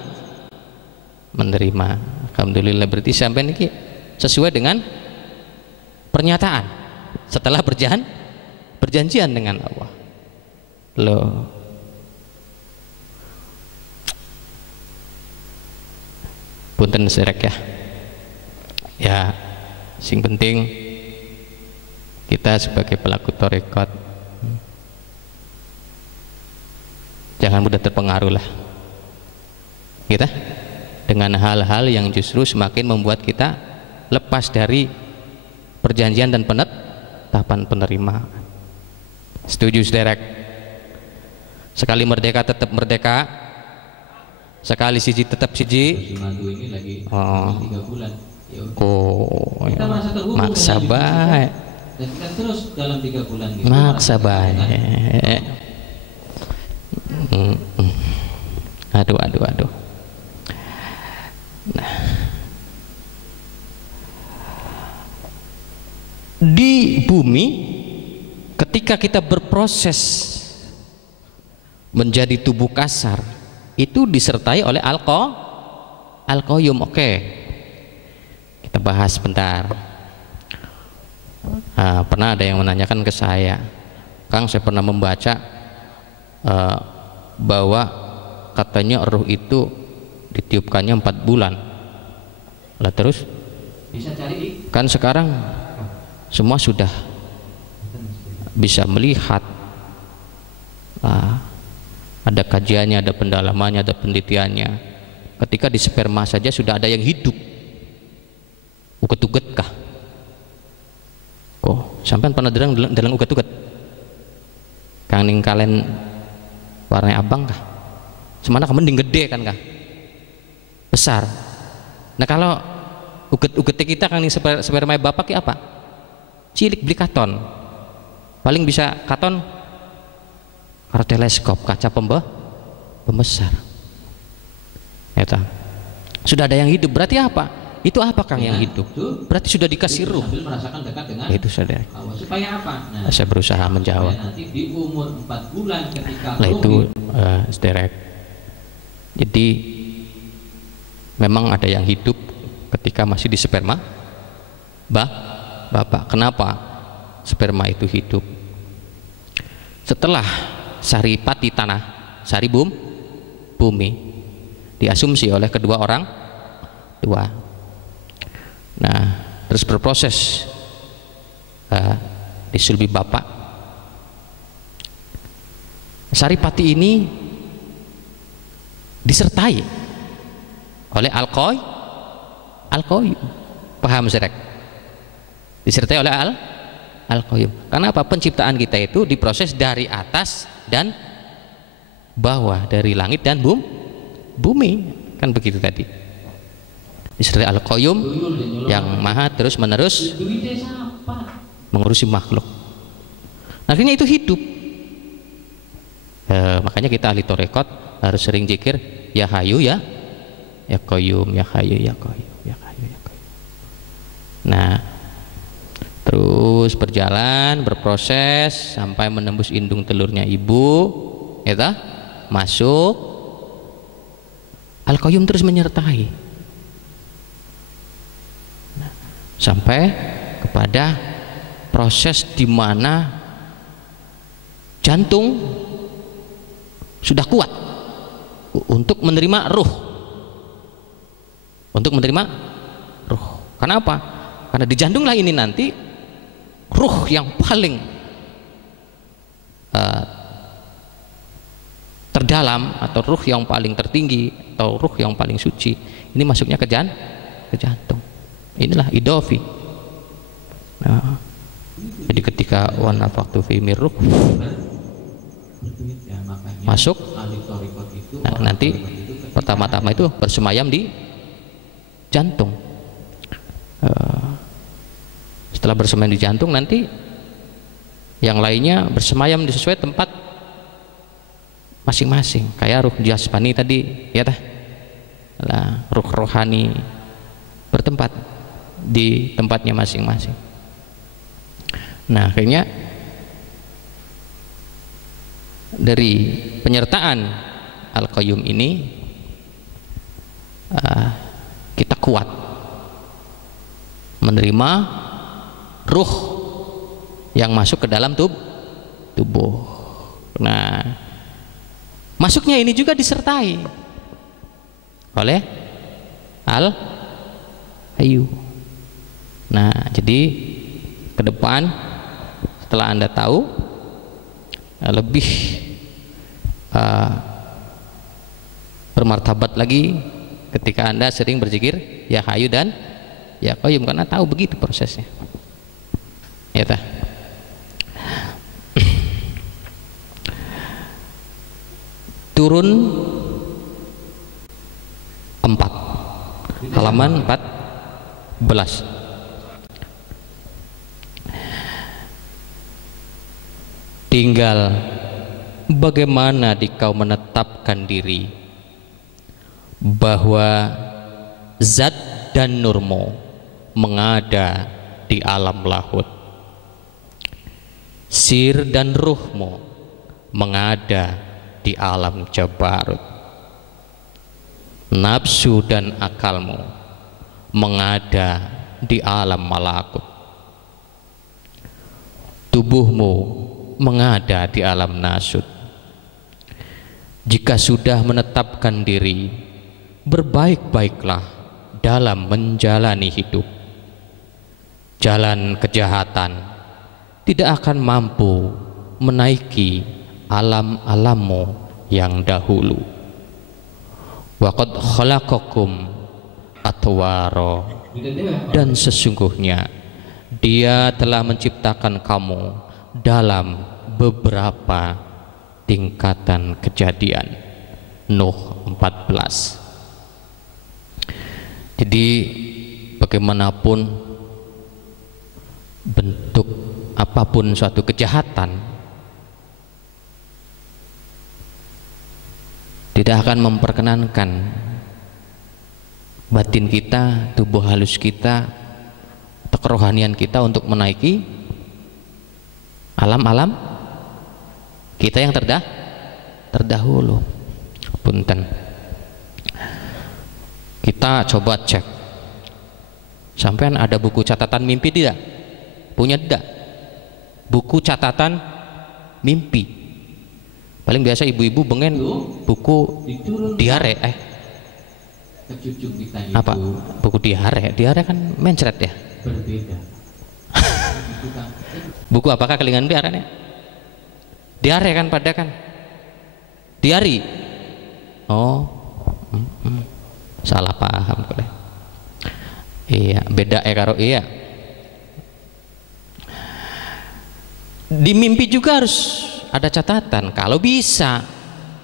Alhamdulillah, berarti sampai ini sesuai dengan pernyataan setelah perjanjian dengan Allah. Loh, punten serek ya, sing penting kita sebagai pelaku thariqat jangan mudah terpengaruh lah kita dengan hal-hal yang justru semakin membuat kita lepas dari perjanjian dan penetapan penerimaan. Setuju sederek? Sekali merdeka tetap merdeka, sekali siji tetap siji. Mantu ini lagi Oh. 3 bulan. Ya udah. Oh, Kita merasa terhubung maksa dengan baik, dan kita terus dalam 3 bulan gitu. maksa merasa baik. terhubung. Aduh. Nah, di bumi ketika kita berproses menjadi tubuh kasar itu disertai oleh al-qayyum. Oke, kita bahas sebentar. Pernah ada yang menanyakan ke saya, Kang, saya pernah membaca bahwa katanya ruh itu ditiupkannya 4 bulan. Lah terus Bisa cari kan sekarang semua sudah bisa melihat, ada kajiannya, ada pendalamannya, ada penelitiannya. Ketika di sperma saja sudah ada yang hidup. Uget-uget kah? Kok sampai pernah dalam uget-uget? Kang ning kalen warna abang kah? Semana mending gede kan kah? Besar. Nah kalau uget-uget kita kan ning sperma bapak ki apa? Cilik beli katon. Paling bisa katon karo teleskop kaca pembesar. Eta. Sudah ada yang hidup, berarti apa? Itu apa Kang yang hidup? Berarti sudah dikasih ruh. sambil merasakan dekat dengan Itu saudara. Allah. Supaya apa? Nah, Saya berusaha supaya menjawab. nanti di umur 4 bulan ketika Lah ruh itu saudara. Jadi memang ada yang hidup ketika masih di sperma bapak. Kenapa sperma itu hidup? Setelah saripati tanah, sari bumi diasumsi oleh kedua orang tua. Nah, terus berproses di sulbi bapak. Saripati ini disertai oleh al-qayyum. Paham Zerek? Disertai oleh al-qayyum. Karena apa? Penciptaan kita itu diproses dari atas dan bawah, dari langit dan bumi, kan begitu tadi. Disertai al-qayyum yang maha terus menerus mengurusi makhluk. Akhirnya itu hidup. Makanya kita ahli torekot harus sering zikir ya hayu ya qayyum, ya hayu ya qayyum, ya hayu ya qayyum. Nah, terus berjalan, berproses sampai menembus indung telurnya ibu, ya masuk. Al-qayyum terus menyertai sampai kepada proses di mana jantung sudah kuat untuk menerima ruh. Kenapa? Karena di jantunglah ini nanti ruh yang paling terdalam, atau ruh yang paling tertinggi, atau ruh yang paling suci ini masuknya ke jantung. Inilah idofi. Nah, jadi ketika wa nafaqtu fi mir ruh masuk, nah, nanti pertama-tama itu bersemayam di jantung. Setelah bersemayam di jantung, nanti yang lainnya bersemayam di sesuai tempat masing-masing. Kayak ruh jasmani tadi, ya tah. Nah, ruh rohani bertempat di tempatnya masing-masing. Nah, akhirnya dari penyertaan al-qayyum ini kita kuat menerima ruh yang masuk ke dalam tubuh. Nah, masuknya ini juga disertai oleh al-hayyu. Nah, jadi ke depan setelah Anda tahu lebih bermartabat lagi ketika Anda sering berzikir ya hayyu dan ya qayyum, karena tahu begitu prosesnya. Ya tah. turun 4, halaman 14. Tinggal bagaimana kau menetapkan diri bahwa zat dan nurmu mengada di alam lahut, sir dan ruhmu mengada di alam jabarut, nafsu dan akalmu mengada di alam malakut, tubuhmu mengada di alam nasut. Jika sudah menetapkan diri, berbaik-baiklah dalam menjalani hidup. Jalan kejahatan tidak akan mampu menaiki alam-alammu yang dahulu. Wa qad khalaqakum atwara, dan sesungguhnya Dia telah menciptakan kamu dalam beberapa tingkatan kejadian. Nuh 14. Jadi bagaimanapun bentuk apapun suatu kejahatan tidak akan memperkenankan batin kita, tubuh halus kita, atau kerohanian kita untuk menaiki alam-alam kita yang terdahulu. Punten, kita coba cek, sampean ada buku catatan mimpi tidak? Punya tidak? Buku catatan mimpi. Paling biasa ibu-ibu bengen buku diare. Apa? Buku diare? Diare kan mencret ya? Berbeda. Buku apakah kelingan diare? Diare kan pada kan? Diari. Oh, salah paham boleh. Iya, beda karo iya. Di mimpi juga harus ada catatan. Kalau bisa,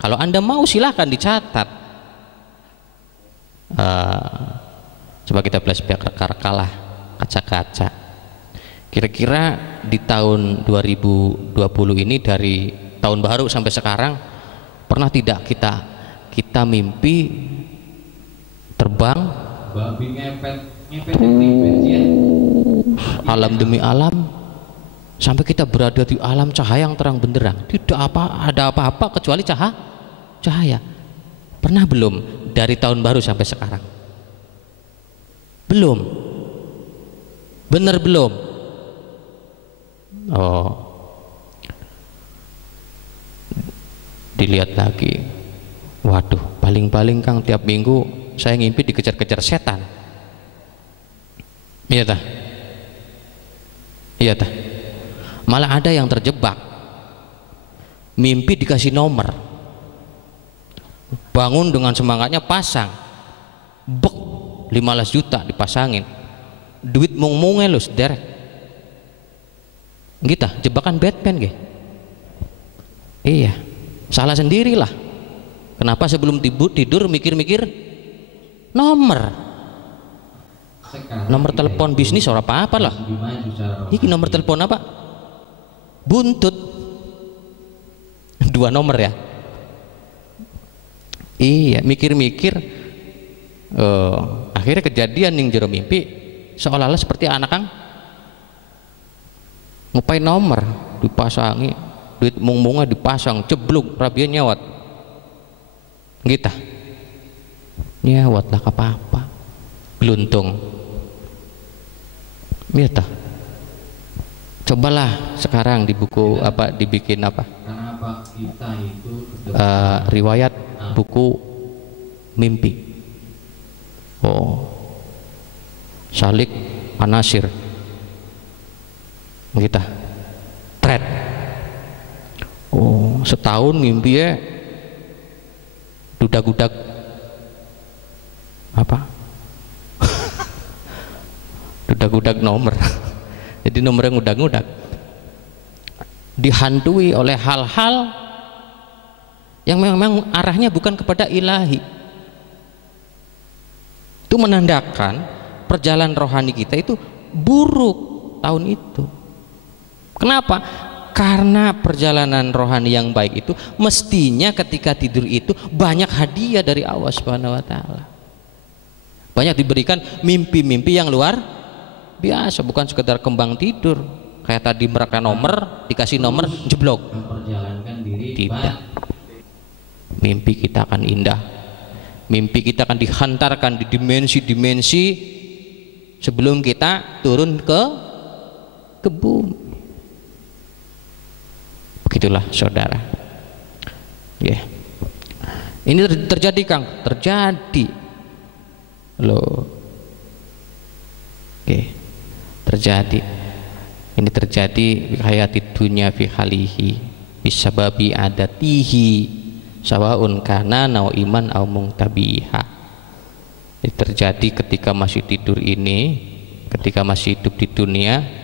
kalau Anda mau silahkan dicatat. Coba kita flashback kalah kaca-kaca. Kira-kira di tahun 2020 ini, dari tahun baru sampai sekarang, pernah tidak kita mimpi terbang alam demi alam sampai kita berada di alam cahaya yang terang benderang, tidak ada apa-apa kecuali cahaya. Pernah belum dari tahun baru sampai sekarang? Belum? Bener belum? Oh, dilihat lagi. Waduh, paling-paling Kang tiap minggu saya ngimpi dikejar-kejar setan. Iya tah? Iya tah? Malah ada yang terjebak, mimpi dikasih nomor, bangun dengan semangatnya pasang, bek 15 juta dipasangin, duit mung-mungnya lu sederek. Gitu, jebakan Batman ge. Iya, salah sendirilah. Kenapa sebelum tidur mikir-mikir nomor telepon bisnis orang apa lah. Ini nomor telepon apa? Buntut. 2 nomor ya. Iya, mikir-mikir. Akhirnya kejadian ning jero mimpi seolah-olah seperti anak Kang ngupain nomor dipasangi, duit mung-mungnya dipasang, cebluk rabian nyawat gitu, nyawat lah apa-apa geluntung gitu. Cobalah sekarang di buku apa, dibikin apa, riwayat buku mimpi. Oh, Salik Anasir kita thread. Oh, setahun mimpi ya dudak-dudak apa dudak-dudak nomor. Jadi nomornya ngudak-ngudak, dihantui oleh hal-hal yang memang arahnya bukan kepada ilahi. Itu menandakan perjalanan rohani kita itu buruk tahun itu. Kenapa? Karena perjalanan rohani yang baik itu mestinya ketika tidur itu banyak hadiah dari Allah Subhanahu wa taala. Banyak diberikan mimpi-mimpi yang luar biasa, bukan sekedar kembang tidur kayak tadi mereka nomor, dikasih nomor jeblok. Tidak. Mimpi kita akan indah. Mimpi kita akan dihantarkan di dimensi-dimensi sebelum kita turun ke bumi. Begitulah saudara. Ya. Ini terjadi Kang, terjadi. Loh. Oke. Terjadi. Ini terjadi fi hayati dunya fi halihi bisababi adatihi sawaun kana nau'iman au mungtabiha. Ini terjadi ketika masih tidur ini, ketika masih hidup di dunia.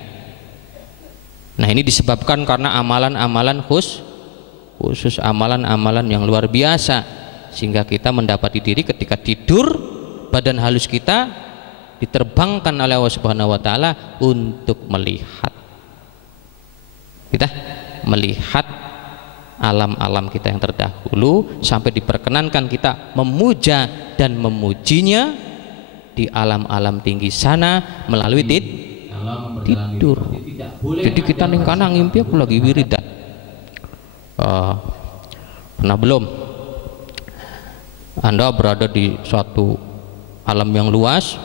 Nah, ini disebabkan karena amalan-amalan khusus amalan-amalan yang luar biasa, sehingga kita mendapati diri ketika tidur, badan halus kita diterbangkan oleh Allah Subhanahu wa taala untuk melihat. Kita melihat alam-alam kita yang terdahulu sampai diperkenankan kita memuja dan memujinya di alam-alam tinggi sana melalui tidur. Jadi kita ning kana ngimpi aku lagi wiridan. Pernah belum Anda berada di suatu alam yang luas,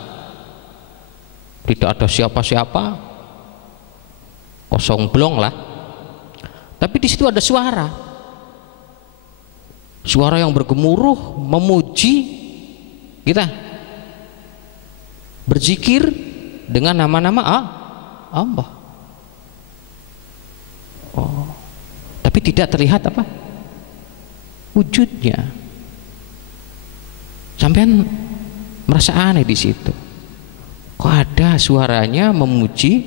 tidak ada siapa-siapa, kosong blong lah, tapi di situ ada suara yang bergemuruh memuji kita, berzikir dengan nama-nama Allah. Tapi tidak terlihat apa wujudnya. Sampean merasa aneh di situ. Kok ada suaranya memuji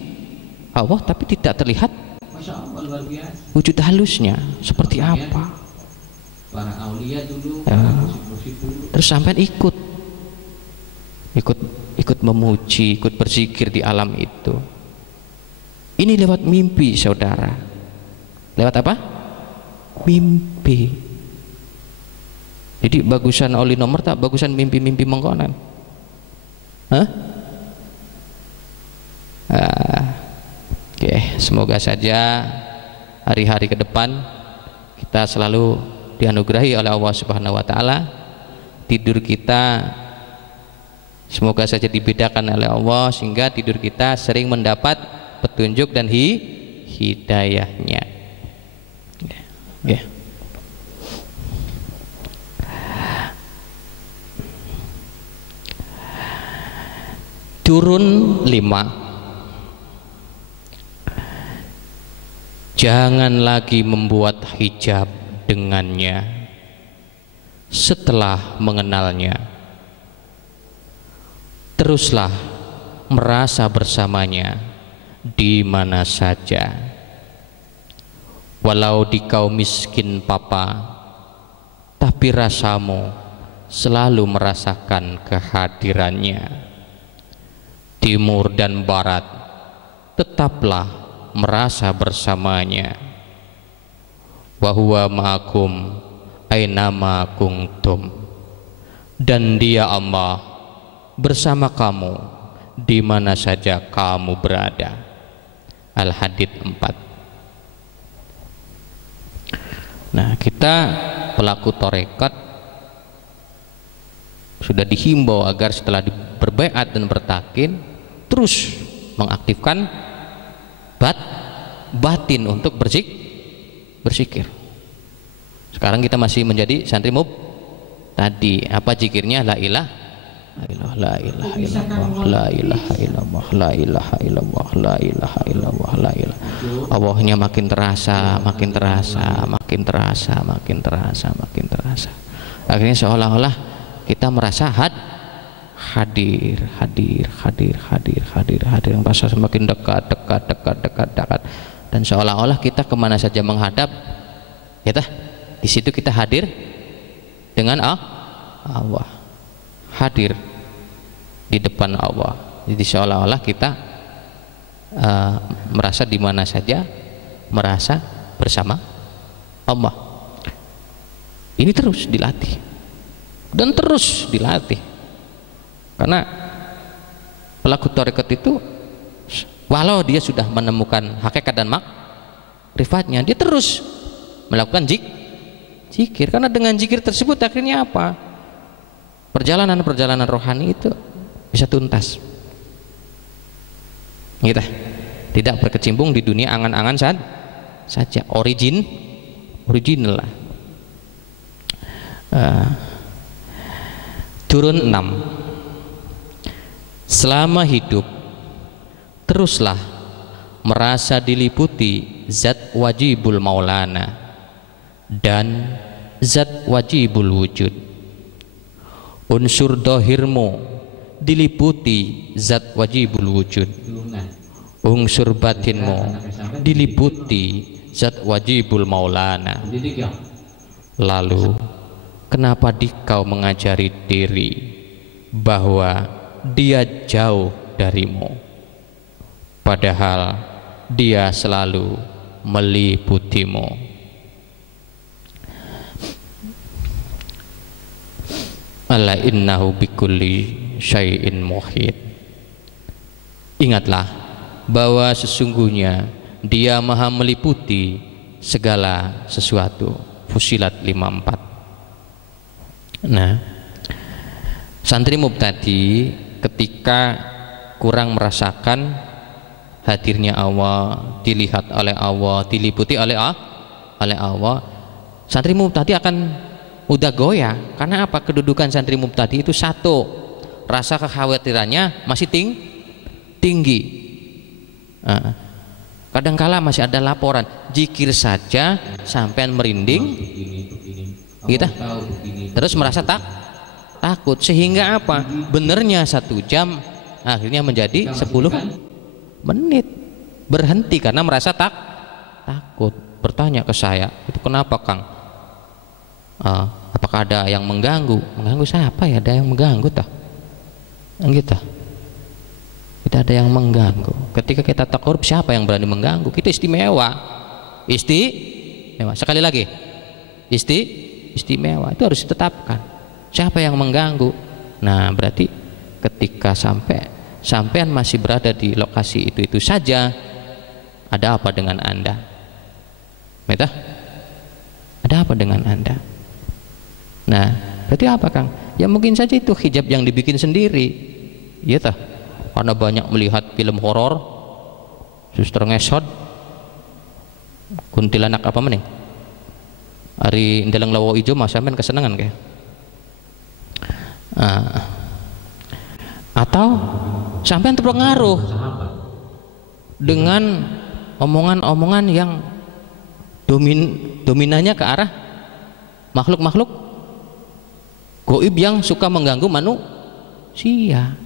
Allah tapi tidak terlihat wujud halusnya seperti apa? Para aulia dulu, terus sampean ikut memuji, ikut berzikir di alam itu. Ini lewat mimpi saudara. Lewat apa? Mimpi. Jadi bagusan oli nomor tak bagusan mimpi-mimpi mengkonan. Oke, semoga saja hari-hari ke depan kita selalu dianugerahi oleh Allah Subhanahu wa taala. Tidur kita semoga saja dibedakan oleh Allah sehingga tidur kita sering mendapat petunjuk dan hidayahnya. Ya. Turun 5. Jangan lagi membuat hijab dengannya setelah mengenalnya. Teruslah merasa bersamanya di mana saja, walau di kaum miskin papa, tapi rasamu selalu merasakan kehadirannya. Timur dan barat tetaplah merasa bersamanya. Wa huwa ma'akum ainama kuntum, dan dia Allah bersama kamu di mana saja kamu berada. Al-Hadid 4. Nah, kita pelaku tarekat sudah dihimbau agar setelah berbaiat dan bertakin terus mengaktifkan batin untuk berzikir. Sekarang kita masih menjadi santri tadi apa zikirnya? La ilaha illallah, la ilaha illallah, la ilaha illallah, la ilaha illallah, la ilaha illallah, la ilaha. Allahnya makin terasa, makin terasa, makin terasa, makin terasa, makin terasa. Akhirnya seolah-olah kita merasa hadir, yang merasa semakin dekat, dan seolah-olah kita kemana saja menghadap, kita Di situ kita hadir dengan Allah, hadir di depan Allah. Jadi seolah-olah kita merasa di mana saja, merasa bersama Allah. Ini terus dilatih dan terus dilatih, karena pelaku tarekat itu walau dia sudah menemukan hakikat dan makrifatnya, dia terus melakukan zikir, karena dengan zikir tersebut akhirnya apa? Perjalanan rohani itu bisa tuntas. Kita tidak berkecimpung di dunia angan-angan saja, original lah. Turun 6. Selama hidup teruslah merasa diliputi zat wajibul maulana dan zat wajibul wujud. Unsur dohirmu diliputi zat wajibul wujud, unsur batinmu diliputi zat wajibul maulana. Lalu kenapa dikau mengajari diri bahwa dia jauh darimu, padahal dia selalu meliputimu? Ala innahu bikulli syai'in muhit. Ingatlah bahwa sesungguhnya dia maha meliputi segala sesuatu. Fusilat 54. Nah, santri mubtadi ketika kurang merasakan hadirnya Allah, dilihat oleh Allah, diliputi oleh Allah, santri mubtadi akan mudah goyah. Karena apa? Kedudukan santri mubtadi itu satu, rasa kekhawatirannya masih tinggi. Kadangkala masih ada laporan, zikir saja sampean merinding, kita terus merasa takut, sehingga apa? Benernya 1 jam akhirnya menjadi 10 menit, berhenti karena merasa takut. Bertanya ke saya, itu kenapa Kang? Apakah ada yang mengganggu? Mengganggu siapa ya? Ada yang mengganggu tak? Gitu. Tidak ada yang mengganggu. Ketika kita takarrub, siapa yang berani mengganggu? Kita istimewa. Sekali lagi, istimewa itu harus ditetapkan. Siapa yang mengganggu? Nah, berarti ketika sampean masih berada di lokasi itu saja, ada apa dengan Anda? Meta? Ada apa dengan Anda? Nah, berarti apa Kang? Ya mungkin saja itu hijab yang dibikin sendiri, iya tah? Karena banyak melihat film horor, suster ngesot, kuntilanak apa meneh? Ari ndeleng lawo ijo mas sampean kesenangan kayak. Atau sampean terpengaruh dengan omongan-omongan yang dominannya ke arah makhluk-makhluk goib yang suka mengganggu manusia.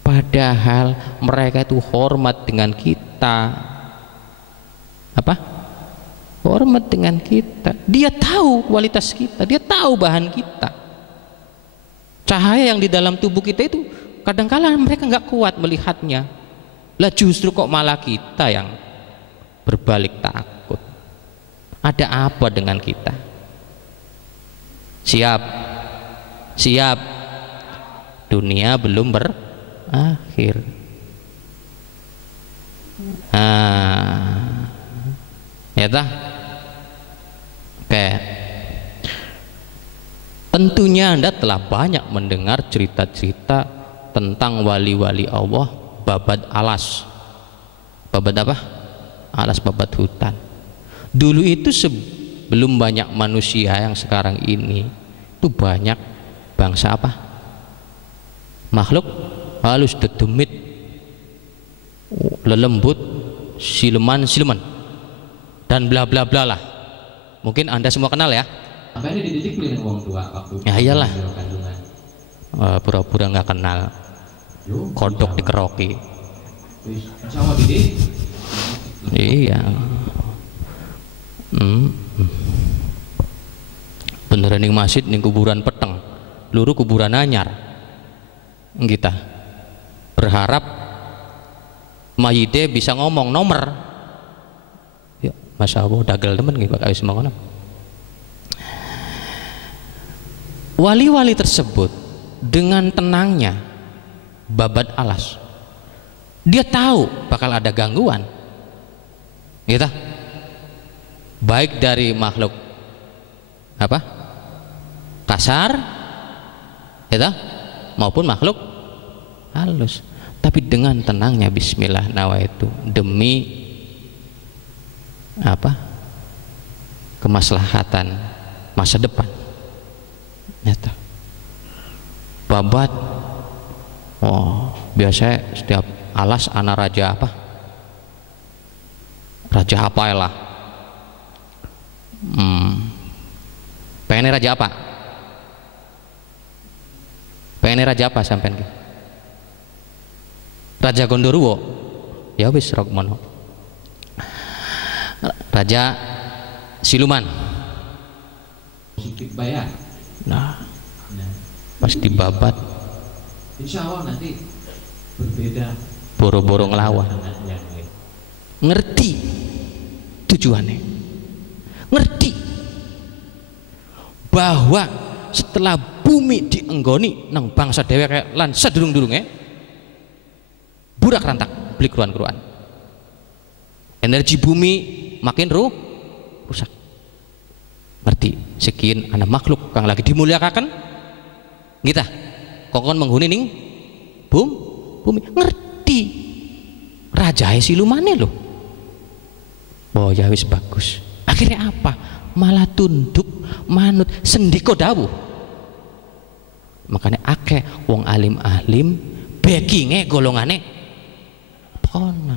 Padahal mereka itu hormat dengan kita. Apa? Hormat dengan kita. Dia tahu kualitas kita, dia tahu bahan kita. Cahaya yang di dalam tubuh kita itu kadangkala mereka nggak kuat melihatnya. Lah justru kok malah kita yang berbalik takut. Ada apa dengan kita? Siap. Dunia belum berakhir. Ya tah? Oke. Tentunya Anda telah banyak mendengar cerita-cerita tentang wali-wali Allah babat alas. Babat apa? Alas, babat hutan. Dulu itu sebelum banyak manusia yang sekarang ini, itu banyak bangsa apa? Makhluk halus, dedemit, lelembut, siluman dan bla bla bla lah. Mungkin Anda semua kenal ya. Sampai ini didisiplin wong tua waktu. Ya iyalah. Pura-pura nggak kenal. Kodok dikeroki. Sama didik. Iya. masjid ning kuburan peteng, luru kuburan anyar. Kita berharap mayite bisa ngomong nomor. Ya, Masya Allah, dagel temen nggih Pak wis mangkono. Wali-wali tersebut dengan tenangnya babat alas, dia tahu bakal ada gangguan, gitu, baik dari makhluk apa kasar, gitu, maupun makhluk halus. Tapi dengan tenangnya Bismillah nawaitu demi apa kemaslahatan masa depan. Nyata babat, oh biasa setiap alas anak raja apa, raja apa ya lah, pengennya raja apa, pengennya raja apa sampean, Raja Gondoruo, ya wis Rokmono, Raja Siluman, positif bayar. nah pas dibabat Insya Allah nanti berbeda, boro-boro ngelawan, ngerti tujuannya, ngerti bahwa setelah bumi dienggoni nang bangsa dheweke lan sadurung-durunge burak rantak beli keruan-keruan, energi bumi makin rusak. Ngerti sekian anak makhluk kang lagi dimuliakan kita kokon menghuni ning bumi, ngerti raja silumane loh. Oh ya wis bagus. Akhirnya apa? Malah tunduk manut sendiko dawuh. Makanya akeh wong alim-alim backinge golongane pono.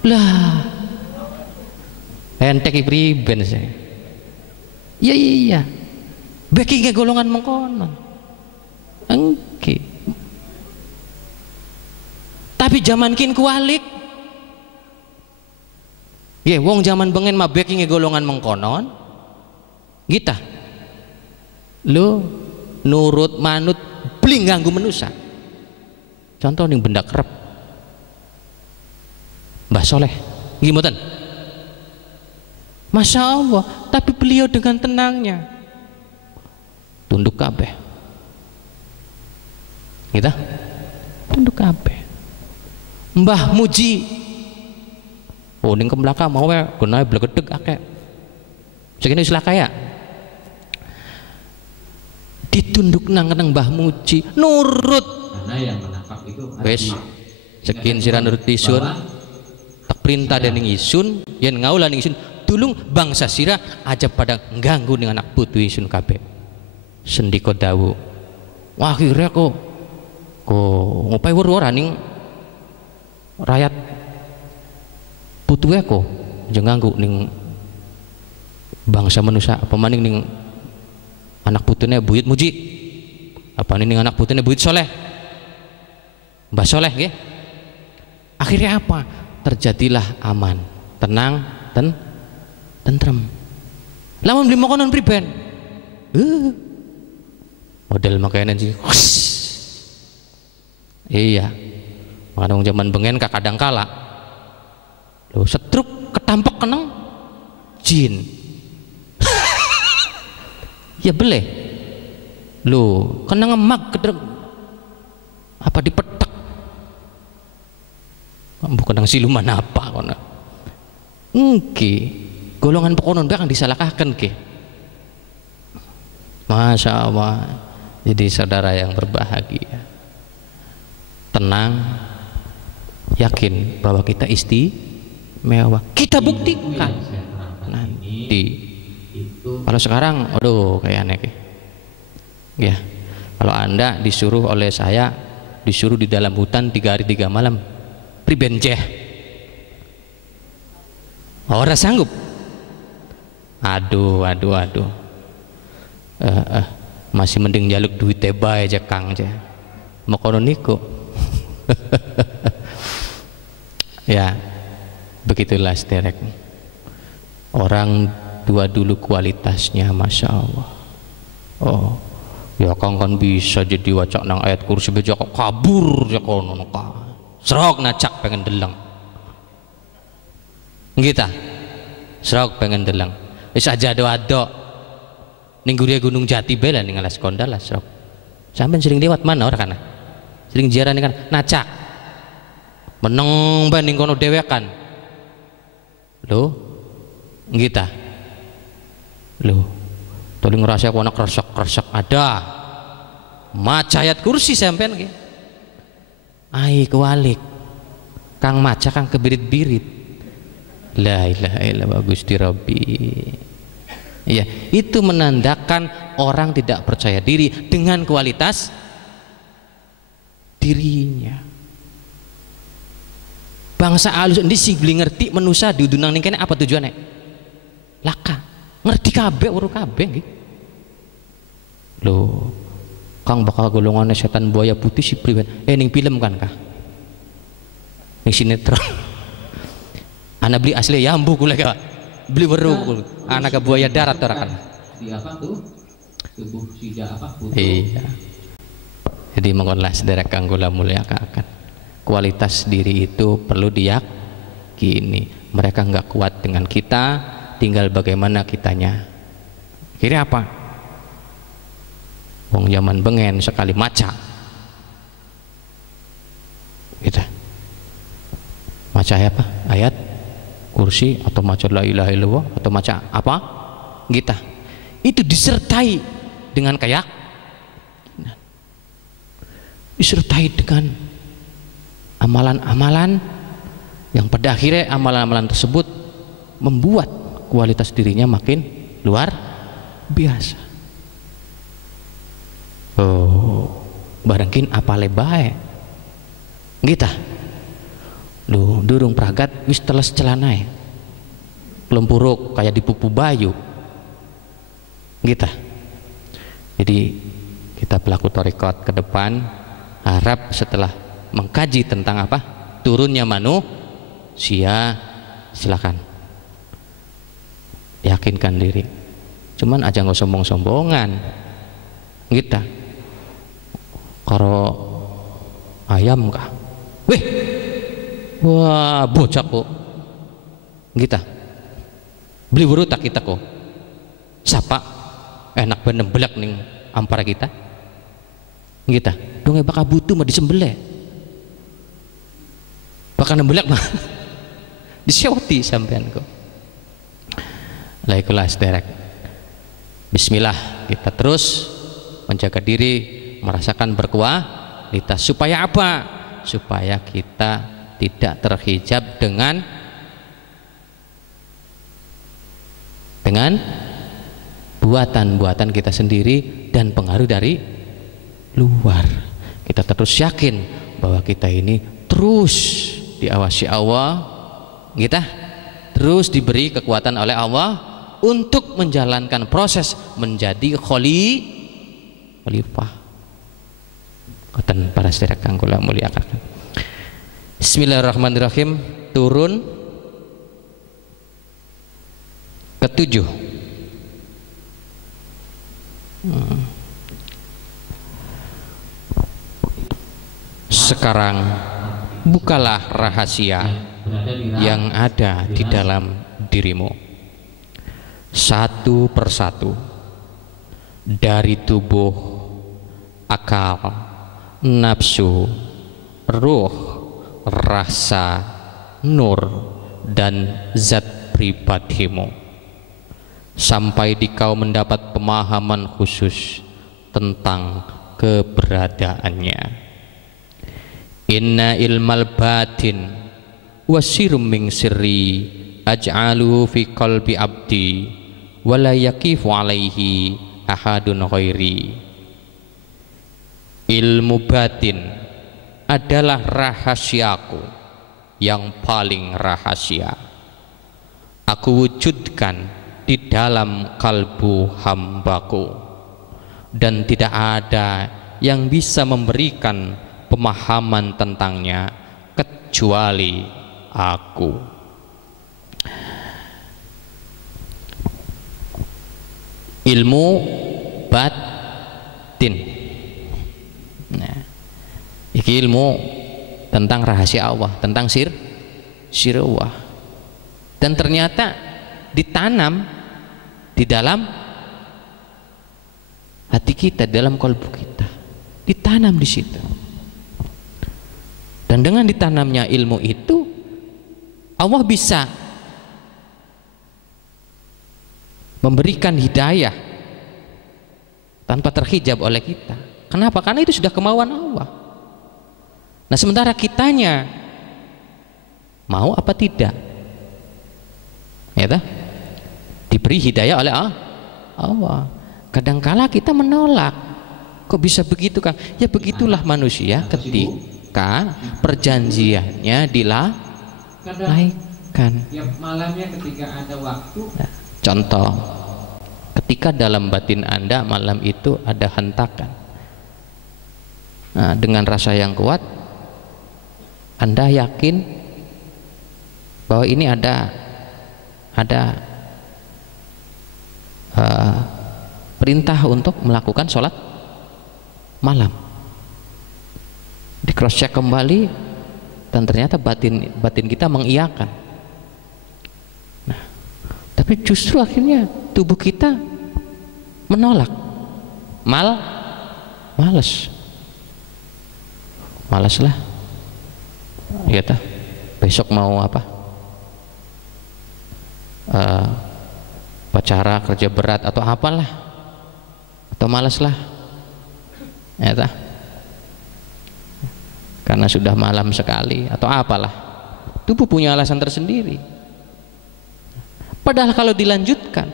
Lah entek priben saya. Iya. Backinge golongan mengkonon. Engke. Tapi zaman kin kualik. Ya, wong zaman bengen mah backinge golongan mengkonon. Kita. Lo nurut manut bling ganggu manusia. Contoh ning benda kerep. Mbah Soleh, gimana? Masya Allah, tapi beliau dengan tenangnya tunduk kabeh, kita tunduk kabeh. Mbah Muji, oh ning ke belakang mau ya, gunanya blegedeg akeh, segini istilah kaya, ditunduk nang Mbah Muji, nurut. Karena yang menangkap itu wes, sekian sira nurut isun, tak perintah dan isun, yang ngaulah isun. Tulung bangsa sira aja pada ganggu dengan anak putu isun kabeh. Sendiko dawu. Wah akhirnya kok ngopai ora ning rakyat putuwe kok aja ganggu ning bangsa manusia apa maning ning anak putune Buyut Muji. Apa ning anak putune Buyut Soleh. Mbah Soleh nggih. Akhirnya apa? Terjadilah aman, tenang, tentrem. Lamun beli makanan priben, model makanan sih. Iya, makanya zaman bengen kadang kala, lo setruk ketampok kenang jin. Ya boleh, lo kenang emak kedek apa dipetek, bukan nang siluman apa kono. Golongan pekonon bakal disalahkan ke. Masya Allah. Jadi saudara yang berbahagia, tenang, yakin bahwa kita istimewa. Kita buktikan nanti. Kalau sekarang, aduh kayak aneh. Ya, kalau Anda disuruh oleh saya, disuruh di dalam hutan 3 hari 3 malam, pribenceh. Orang sanggup. Aduh. Masih mending jaluk duit tebay aja Kang aja. Makono niku. Ya, begitulah sederek. Orang dua dulu kualitasnya. Masya Allah. Oh ya kang kan bisa jadi wacak nang ayat kursi beja kok kabur ya kono ka serok nacak pengen deleng kita serok pengen deleng wis aja ado ning guriya Gunung Jati bela ning alas kondal lah serok sampean sering lewat mana ora kana sering ziarah ning kan nacak meneng banding kono dewekan lho kita lho tolong ngerasa aku anak kersak ada maca ayat kursi sampean ki ai kewalik kang maca kang kebirit-birit la ilaha illallah Gusti Rabbi. Ya itu menandakan orang tidak percaya diri dengan kualitas dirinya. Bangsa alus ini sih beli ngerti manusia diudunang ning kene apa tujuannya laka ngerti kabeh urut kabeh nggih. Loh, kang bakal golongannya setan buaya putih si priwen. Ning film kan kah? Ning sinetron. Anak beli asli yambu kula ka. Beli weru anak buaya darat ora kan. Di apa tuh? Tubuh sida apa? Putih. Iya. Jadi monggonlah sedherek kang kula mulyakaken. Kualitas diri itu perlu diyakini. Mereka enggak kuat dengan kita, tinggal bagaimana kitanya. Kira apa? Wong zaman bengen sekali maca. Kita maca apa? Ayat kursi atau maca la ilaha illallah atau maca apa? Kita. Itu disertai dengan keyakinan. Disertai dengan amalan-amalan yang pada akhirnya amalan-amalan tersebut membuat kualitas dirinya makin luar biasa. Oh, barangkin apa lebae kita lu durung pragat wis teles celanae lempuruk kayak dipupu bayu kita. Jadi kita pelaku tarekat ke depan harap setelah mengkaji tentang apa turunnya manusia, silakan yakinkan diri, cuman aja nggak sombong-sombongan kita. Karo ayam kah? Weh, wah bocah kok kita beli buru tak kita kok siapa enak bener belak ning ampara kita dong bakal butuh mah disembelih bakal nembelak mah disyauti sampean kok. Lah ikhlas derek. Bismillah kita terus menjaga diri, merasakan berkualitas supaya apa? Supaya kita tidak terhijab dengan buatan-buatan kita sendiri dan pengaruh dari luar. Kita terus yakin bahwa kita ini terus diawasi Allah, kita terus diberi kekuatan oleh Allah untuk menjalankan proses menjadi khalifah. Katan para sedherek kang kula mulyakaken. Bismillahirrahmanirrahim. Turun ketujuh. Sekarang bukalah rahasia yang ada di dalam dirimu satu persatu, dari tubuh, akal, nafsu, ruh, rasa, nur, dan zat pribadimu, sampai di kau mendapat pemahaman khusus tentang keberadaannya. Inna ilmal batin wasirum min sirri aj'aluhu fi qalbi abdi wala yakifu alaihi ahadun ghairi. Ilmu batin adalah rahasiaku yang paling rahasia. Aku wujudkan di dalam kalbu hambaku, dan tidak ada yang bisa memberikan pemahaman tentangnya kecuali aku. ilmu batin. Nah, iki ilmu tentang rahasia Allah, tentang sir Allah. Dan ternyata ditanam di dalam hati kita, dalam kalbu kita, ditanam di situ. Dan dengan ditanamnya ilmu itu, Allah bisa memberikan hidayah tanpa terhijab oleh kita. Kenapa? Karena itu sudah kemauan Allah. Nah, sementara kitanya mau apa tidak, ya toh? Diberi hidayah oleh Allah. Kadangkala kita menolak. Kok bisa begitu, Kang? Ya begitulah manusia ketika perjanjiannya dilaikan. Tiap malamnya ketika ada waktu. Nah, contoh, ketika dalam batin Anda malam itu ada hentakan, nah, dengan rasa yang kuat Anda yakin bahwa ini ada perintah untuk melakukan sholat malam. Di cross check kembali dan ternyata batin kita mengiyakan. Nah, tapi justru akhirnya tubuh kita menolak, males lah, ya ta, besok mau apa, pacara, kerja berat atau apalah, atau males lah, ya ta, karena sudah malam sekali atau apalah. Tubuh punya alasan tersendiri. Padahal kalau dilanjutkan,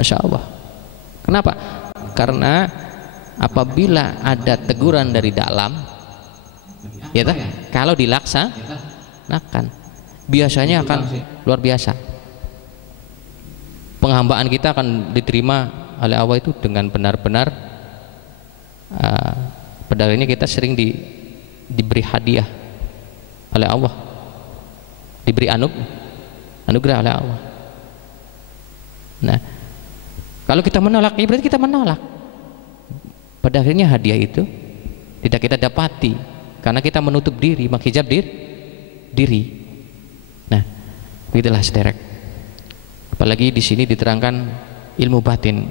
Masya Allah. Kenapa? Karena apabila ada teguran dari dalam, ya ta, kalau dilaksanakan biasanya akan luar biasa. Penghambaan kita akan diterima oleh Allah itu dengan benar-benar. Padahal ini kita sering diberi hadiah oleh Allah, diberi anugerah oleh Allah. Nah, kalau kita menolak, ya berarti kita menolak. Pada akhirnya hadiah itu tidak kita dapati karena kita menutup diri, menghijab diri. Nah, begitulah sederek. Apalagi di sini diterangkan ilmu batin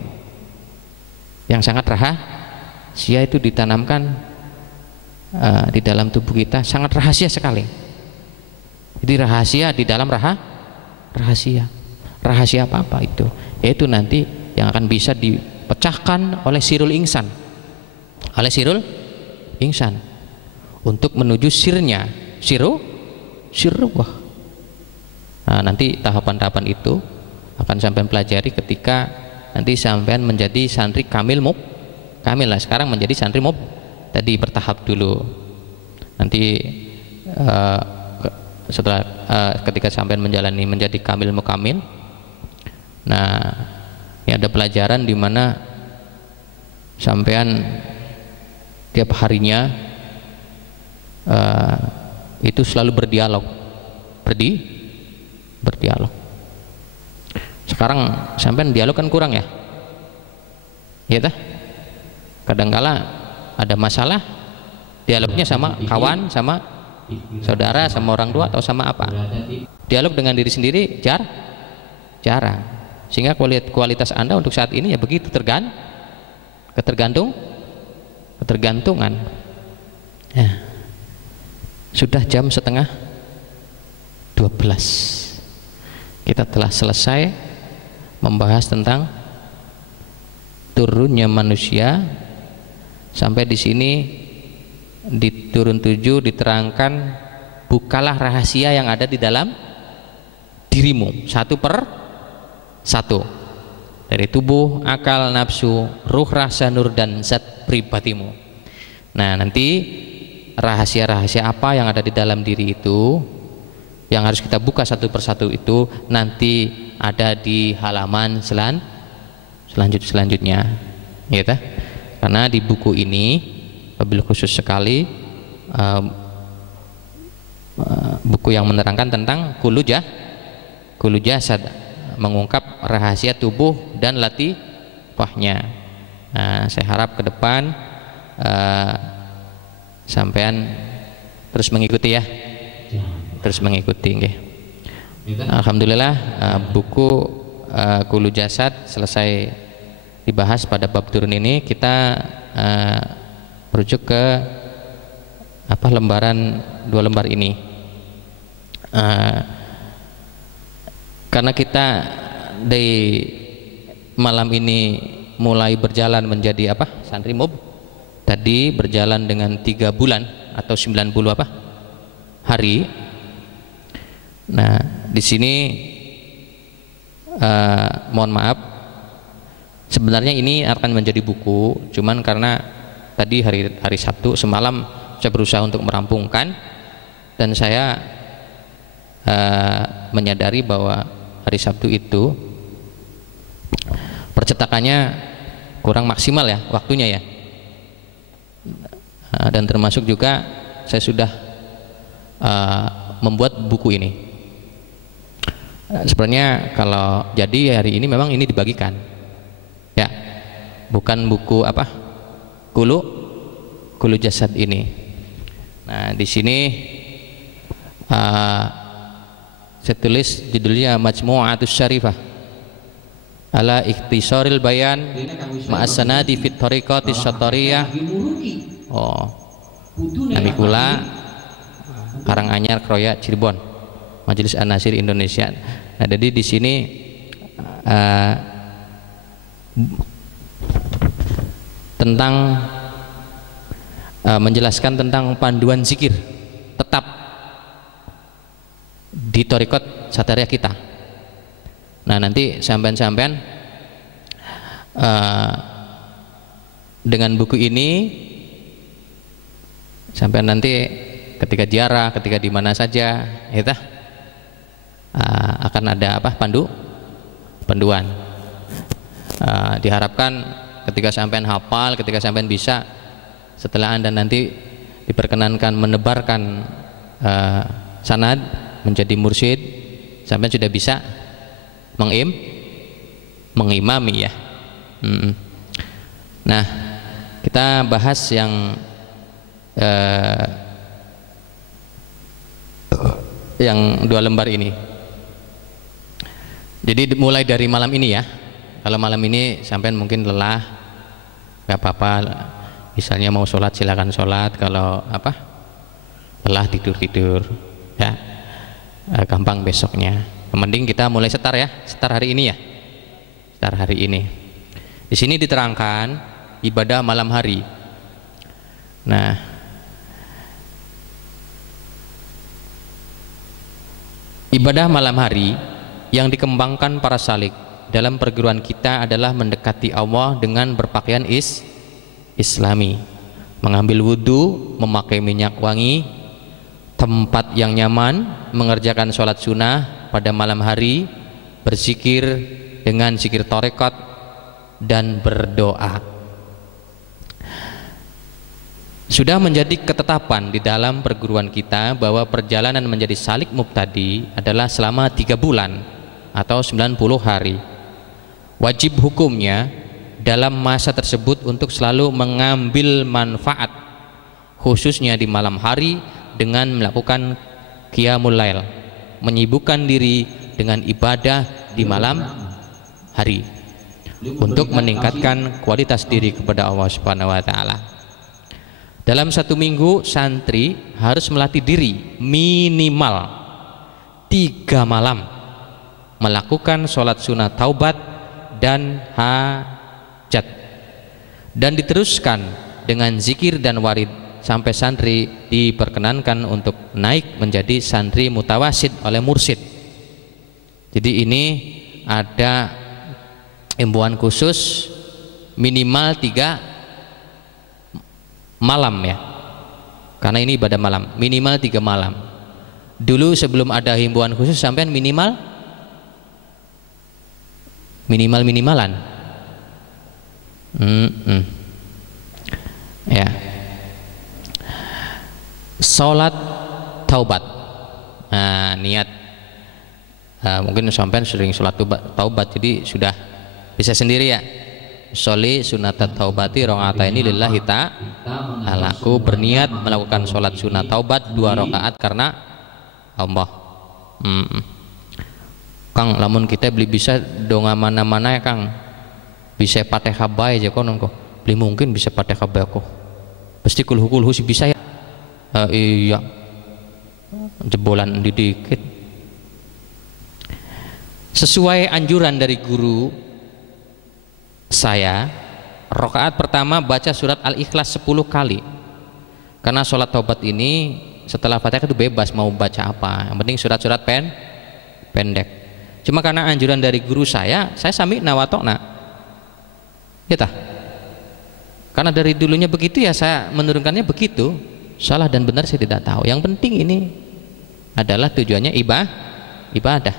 yang sangat rahasia itu ditanamkan di dalam tubuh kita, sangat rahasia sekali. Jadi rahasia di dalam rahasia apa itu? Yaitu nanti yang akan bisa dipecahkan oleh sirul insan, untuk menuju sirnya, sirruh. Nah, nanti tahapan-tahapan itu akan sampai pelajari ketika nanti sampai menjadi santri kamil lah. Sekarang menjadi santri tadi bertahap dulu. Nanti setelah ketika sampai menjalani menjadi kamil mukamil, nah ini ada pelajaran di mana sampean tiap harinya itu selalu berdialog. Sekarang sampean dialog kan kurang ya, ya tah? Kadangkala ada masalah, dialognya sama kawan, sama saudara, sama orang tua, atau sama apa? Dialog dengan diri sendiri jarang. Sehingga kualitas Anda untuk saat ini ya begitu, ketergantungan. Ya. Sudah jam 11:30. Kita telah selesai membahas tentang turunnya manusia. Sampai di sini di turun 7 diterangkan, bukalah rahasia yang ada di dalam dirimu satu per satu, dari tubuh, akal, nafsu, ruh, rasa, nur, dan zat pribadimu. Nah, nanti rahasia-rahasia apa yang ada di dalam diri itu yang harus kita buka satu persatu itu nanti ada di halaman selanjutnya, ya ta? Karena di buku ini wabil khusus sekali buku yang menerangkan tentang kullu jasad, mengungkap rahasia tubuh dan latifahnya. Nah, saya harap ke depan sampean terus mengikuti ya, terus mengikuti. Okay. Alhamdulillah buku Kulu Jasad selesai dibahas pada bab turun ini. Kita merujuk ke lembaran 2 lembar ini. Karena kita di malam ini mulai berjalan menjadi santri mub, tadi berjalan dengan 3 bulan atau 90 hari. Nah, di sini mohon maaf, sebenarnya ini akan menjadi buku, cuman karena tadi hari Sabtu semalam saya berusaha untuk merampungkan, dan saya menyadari bahwa hari Sabtu itu percetakannya kurang maksimal ya waktunya ya, dan termasuk juga saya sudah membuat buku ini. Sebenarnya kalau jadi hari ini memang ini dibagikan ya, bukan buku Kulu Jasad ini. Nah, di sini saya tulis judulnya Majmu'atus Syarifah ala ikhtisaril bayan ma'asanadi fit thariqatis syatariyah. Nami kula Karanganyar Kroya Cirebon, Majelis An-Nasir Indonesia. Nah, jadi di sini tentang menjelaskan tentang panduan zikir tetap di thariqat Satariyah kita. Nah, nanti sampean-sampean dengan buku ini sampean nanti ketika ziarah, ketika di mana saja, akan ada panduan. Diharapkan ketika sampean hafal, ketika sampean bisa, setelah Anda nanti diperkenankan menebarkan sanad menjadi mursyid, sampean sudah bisa mengimami ya. Nah, kita bahas yang 2 lembar ini. Jadi mulai dari malam ini ya. Kalau malam ini sampean mungkin lelah, nggak apa-apa. Misalnya mau sholat silakan sholat. Kalau lelah tidur ya. Gampang besoknya. Mending kita mulai setar ya, setar hari ini ya, setar hari ini. Di sini diterangkan ibadah malam hari. Nah, ibadah malam hari yang dikembangkan para salik dalam perguruan kita adalah mendekati Allah dengan berpakaian islami, mengambil wudhu, memakai minyak wangi, tempat yang nyaman, mengerjakan sholat sunnah pada malam hari, berzikir dengan zikir tarekat, dan berdoa. Sudah menjadi ketetapan di dalam perguruan kita bahwa perjalanan menjadi salik mubtadi adalah selama 3 bulan atau 90 hari. Wajib hukumnya dalam masa tersebut untuk selalu mengambil manfaat, khususnya di malam hari, dengan melakukan qiyamul lail, menyibukkan diri dengan ibadah di malam hari untuk meningkatkan kualitas diri kepada Allah Subhanahu wa taala. Dalam 1 minggu santri harus melatih diri minimal 3 malam melakukan sholat sunnah taubat dan hajat, dan diteruskan dengan zikir dan warid sampai santri diperkenankan untuk naik menjadi santri mutawasid oleh mursyid. Jadi ini ada himbauan khusus minimal 3 malam ya, karena ini ibadah malam, minimal 3 malam. Dulu sebelum ada himbauan khusus sampean minimalan ya. Sholat taubat, nah, niat Mungkin sampean sering sholat taubat jadi sudah bisa sendiri ya. Sholli sunatat taubati rakaataini lillahi ta'ala. Aku berniat melakukan sholat sunat taubat 2 rakaat karena Allah. Kang, lamun kita beli bisa donga mana-mana ya Kang, bisa Fatihah bae aja konon kok. Beli mungkin bisa Fatihah bae kok. Pasti kulhu sih bisa ya. Iya. Jebolan dikit. Sesuai anjuran dari guru saya, rakaat pertama baca surat Al-Ikhlas 10 kali. Karena sholat taubat ini setelah Fatihah itu bebas mau baca apa, yang penting surat-surat pendek. Cuma karena anjuran dari guru saya sami nawatokna kita, karena dari dulunya begitu ya saya menurunkannya begitu. Salah dan benar saya tidak tahu, yang penting ini adalah tujuannya ibadah.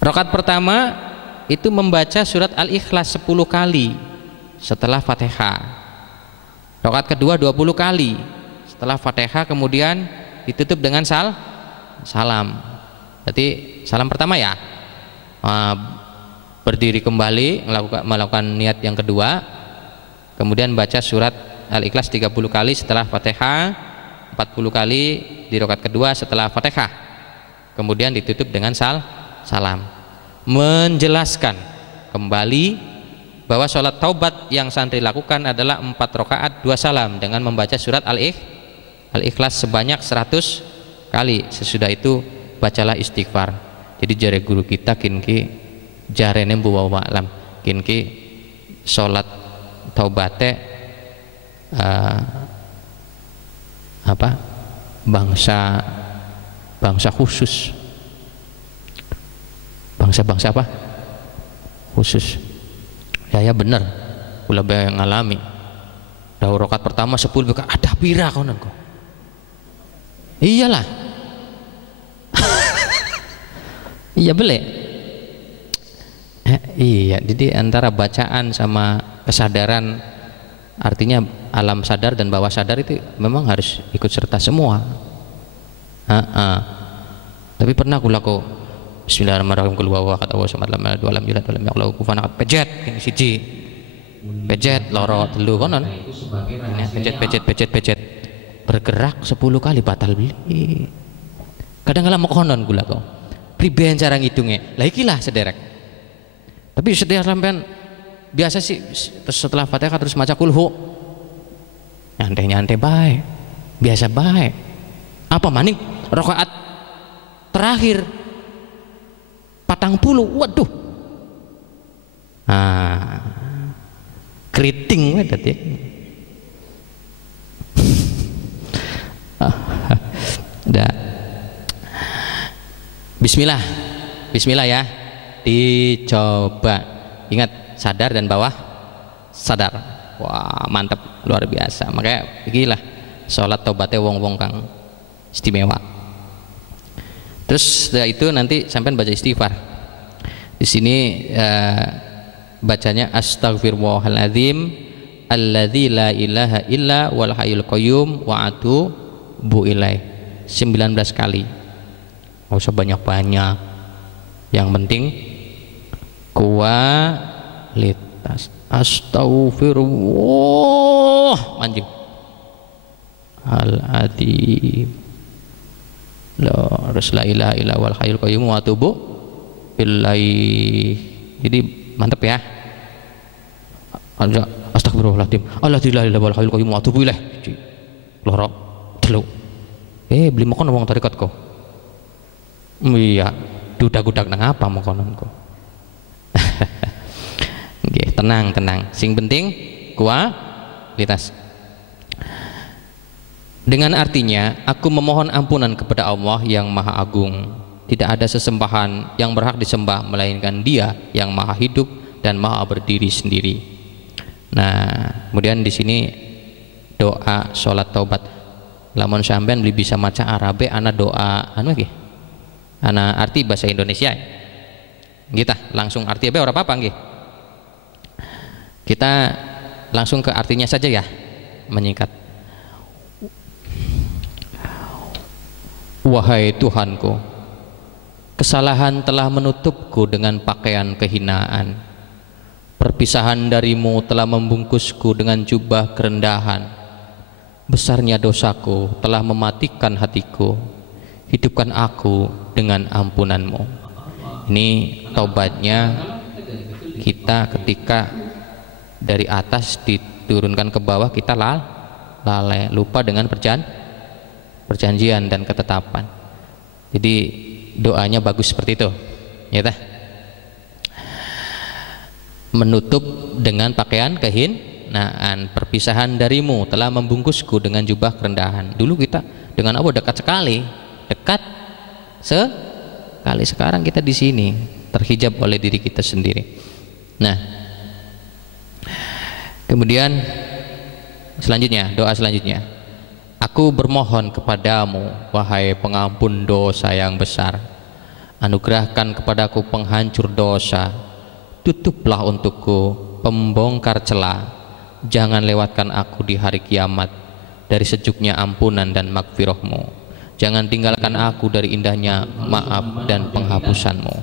Rakaat pertama itu membaca surat Al-Ikhlas 10 kali setelah Fatihah. Rakaat kedua 20 kali setelah Fatihah, kemudian ditutup dengan salam. Berarti salam pertama ya, berdiri kembali melakukan niat yang kedua, kemudian baca surat Al-Ikhlas 30 kali setelah Fatihah, 40 kali di rakaat kedua setelah Fatihah, kemudian ditutup dengan salam. Menjelaskan kembali bahwa sholat taubat yang santri lakukan adalah 4 rakaat 2 salam dengan membaca surat Al-Ikhlas sebanyak 100 kali. Sesudah itu bacalah istighfar. Jadi jare guru kita kinki jarene bawa alam kinki sholat taubate bangsa khusus, bangsa apa khusus. Ya bener, ulah yang ngalami. Dah rakaat pertama 10 ada pira konon kok. Iyalah. Iya beli. Iya, jadi antara bacaan sama kesadaran, artinya alam sadar dan bawah sadar itu memang harus ikut serta semua. Tapi pernah aku laku Bismillahirrahmanirrahim, qul huwallahu ahad, Allahu samad, lam yalid walam yulad walam yakul lahu kufuwan ahad. Pejet ini siji. Pejet loro telu konon. Pejet. Bergerak 10 kali batal beli. Kadang-kadang mau konon gula kau. Priben cara ngitungnya. Lah ikilah sederek. Tapi setiap sampean biasa sih setelah Fatihah terus maca kulhu. Nyantai baik. Biasa baik. Apa maning rakaat terakhir 40, waduh. Keriting tadi. Udah. Bismillah ya. Dicoba. Ingat sadar dan bawah sadar. Wah, mantap, luar biasa. Makanya gila sholat taubatnya wong-wong kang istimewa. Terus setelah itu nanti sampai baca istighfar. Di sini bacanya astaghfirullahaladzim alladzi la ilaha illa wal hayyul qayyum wa atubu ilaih 19 kali. Nggak usah banyak-banyak. Yang penting kualitas. Astaghfirullah anjing al-adzim harus la ilaha illa wal hayyul qayyum wa atubu ilaih. Jadi mantep ya. Astagfirullahaladzim alladzi la ilaha illa wal hayyul qayyum wa atubu ilaih. Loro telu. Beli makan wong tarekat kok. Iya, dudak-dudak nang apa makonan kok. Nggih, tenang. Sing penting kualitas. Dengan artinya, aku memohon ampunan kepada Allah yang Maha Agung. Tidak ada sesembahan yang berhak disembah melainkan Dia yang Maha Hidup dan Maha Berdiri sendiri. Nah, kemudian di sini doa sholat taubat. Lamun sampean beli bisa maca Arabe, ana doa anu nggih. Ana arti bahasa Indonesia. Kita langsung arti apa ora apa-apa nggih. Kita langsung ke artinya saja ya, menyingkat. Wahai Tuhanku, Kesalahan telah menutupku dengan pakaian kehinaan. Perpisahan darimu telah membungkusku dengan jubah kerendahan. Besarnya dosaku telah mematikan hatiku. Hidupkan aku dengan ampunanmu. Ini taubatnya kita ketika dari atas diturunkan ke bawah, kita lalai, lupa dengan perjanjian dan ketetapan. Jadi doanya bagus seperti itu, ya tah? Menutup dengan pakaian kehinaan. Perpisahan darimu telah membungkusku dengan jubah kerendahan. Dulu kita dengan Allah dekat sekali, sekali. Sekarang kita di sini terhijab oleh diri kita sendiri. Nah, kemudian selanjutnya, doa selanjutnya, aku bermohon kepadamu, wahai pengampun dosa yang besar, anugerahkan kepadaku penghancur dosa, tutuplah untukku pembongkar celah, jangan lewatkan aku di hari kiamat dari sejuknya ampunan dan magfirahmu, jangan tinggalkan aku dari indahnya maaf dan penghapusanmu.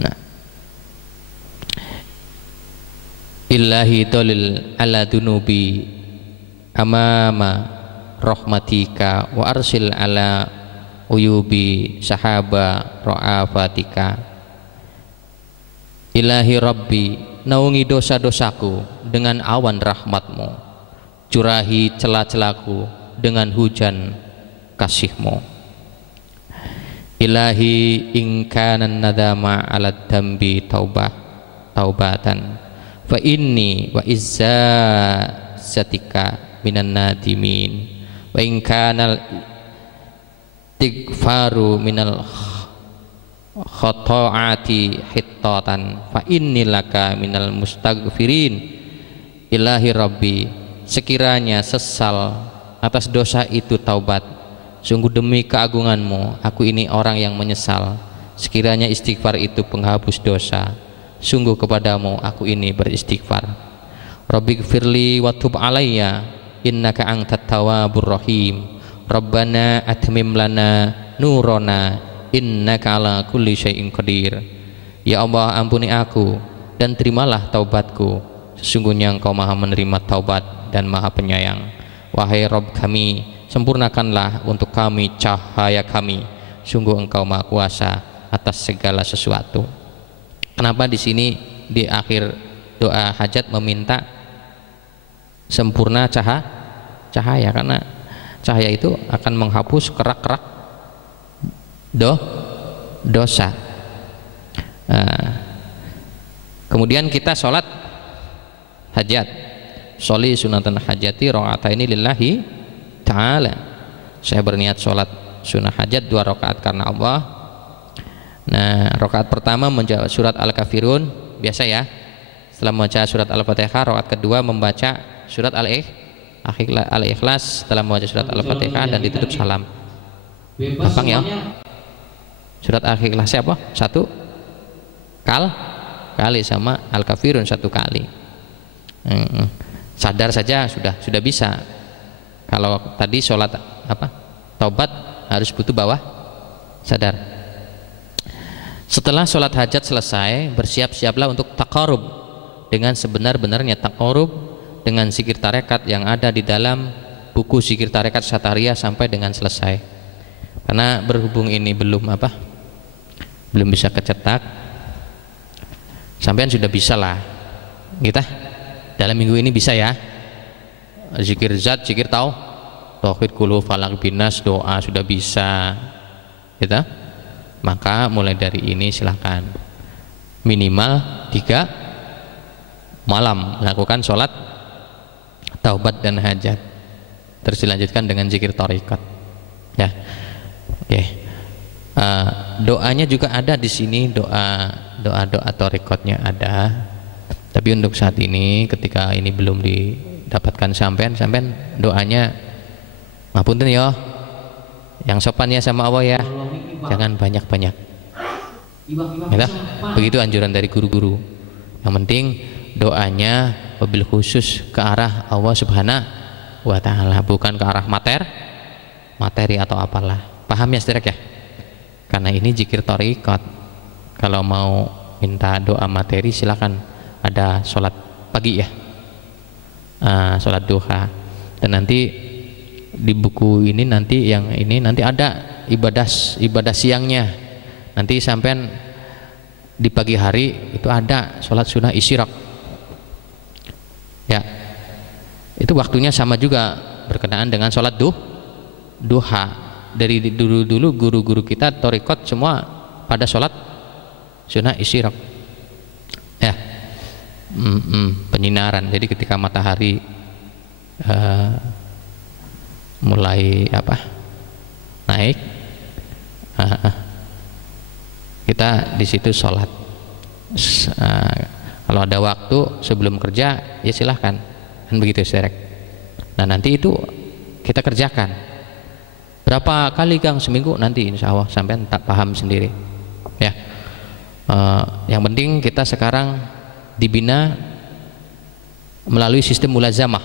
Nah, Ilahi dolil ala dunubi amama rahmatika wa arsil ala uyubi sahaba ra'afatika. Ilahi Rabbi, naungi dosa-dosaku dengan awan rahmatmu, curahi celah-celahku dengan hujan kasihmu. Ilahi ingkanan nadama ala dambi taubatan fa inni wa izzatika minan nadimin wa in kana tighfaru minal khoto'ati hittatan fa inni laka minal mustaghfirin. Ilahi Rabbi, sekiranya sesal atas dosa itu taubat, sungguh demi keagunganmu aku ini orang yang menyesal. Sekiranya istighfar itu penghapus dosa, sungguh kepadamu aku ini beristighfar. Rabbighfirli wa tub alayya innaka antat tawwabur rahim. Rabbana atmim lana nurana innaka ala kulli syai'in qadir. Ya Allah, ampuni aku dan terimalah taubatku, sesungguhnya Engkau Maha menerima taubat dan Maha penyayang. Wahai Rabb kami, sempurnakanlah untuk kami cahaya kami, sungguh Engkau Maha kuasa atas segala sesuatu. Kenapa di sini di akhir doa hajat meminta sempurna cahaya? Karena cahaya itu akan menghapus kerak-kerak dosa. Kemudian kita sholat hajat, sholi sunatan hajati rakaataini lillahi ta'ala. Saya berniat sholat sunnah hajat 2 rakaat karena Allah. Nah, rakaat pertama membaca surat Al-Kafirun, biasa ya. Setelah membaca surat Al-Fatihah, rakaat kedua membaca surat Al-Ikhlas, setelah membaca surat Al-Fatihah dan ditutup salam. Gampang ya. Surat Al-Ikhlas apa? 1 kali sama Al-Kafirun 1 kali. Sadar saja sudah bisa. Kalau tadi sholat taubat harus butuh bawah sadar. Setelah sholat hajat selesai, bersiap-siaplah untuk taqarrub dengan sebenar-benarnya taqarrub dengan zikir tarekat yang ada di dalam buku zikir tarekat Sataria sampai dengan selesai. Karena berhubung ini belum bisa kecetak, sampean sudah bisa lah kita dalam minggu ini bisa ya, zikir zat, zikir tauhid, qul falaq binas, doa sudah bisa kita. Maka mulai dari ini silahkan minimal 3 malam melakukan sholat taubat dan hajat, terus dilanjutkan dengan zikir tarekat ya. Oke. Doanya juga ada di sini, doa tarekatnya ada. Tapi untuk saat ini ketika ini belum didapatkan sampean doanya ngapunten ya, yang sopan ya sama Allah ya, jangan banyak-banyak ya, begitu anjuran dari guru-guru. Yang penting doanya wabil khusus ke arah Allah Subhanahu wa ta'ala, bukan ke arah materi atau apalah. Paham ya saudara ya? karena ini zikir thariqat. Kalau mau minta doa materi silakan, ada sholat pagi ya, sholat duha. Dan nanti di buku ini nanti yang ini nanti ada ibadah siangnya. Nanti sampean di pagi hari itu ada sholat sunnah isyraq ya, itu waktunya sama juga berkenaan dengan sholat duha. Dari dulu guru-guru kita thariqat semua pada sholat sunnah isyraq ya, penyinaran. Jadi ketika matahari mulai naik, kita di situ sholat. Kalau ada waktu sebelum kerja ya silahkan, kan begitu Serek. Nah nanti itu kita kerjakan berapa kali Kang seminggu, nanti insya Allah sampai tak paham sendiri ya. Yang penting kita sekarang dibina melalui sistem mulazamah,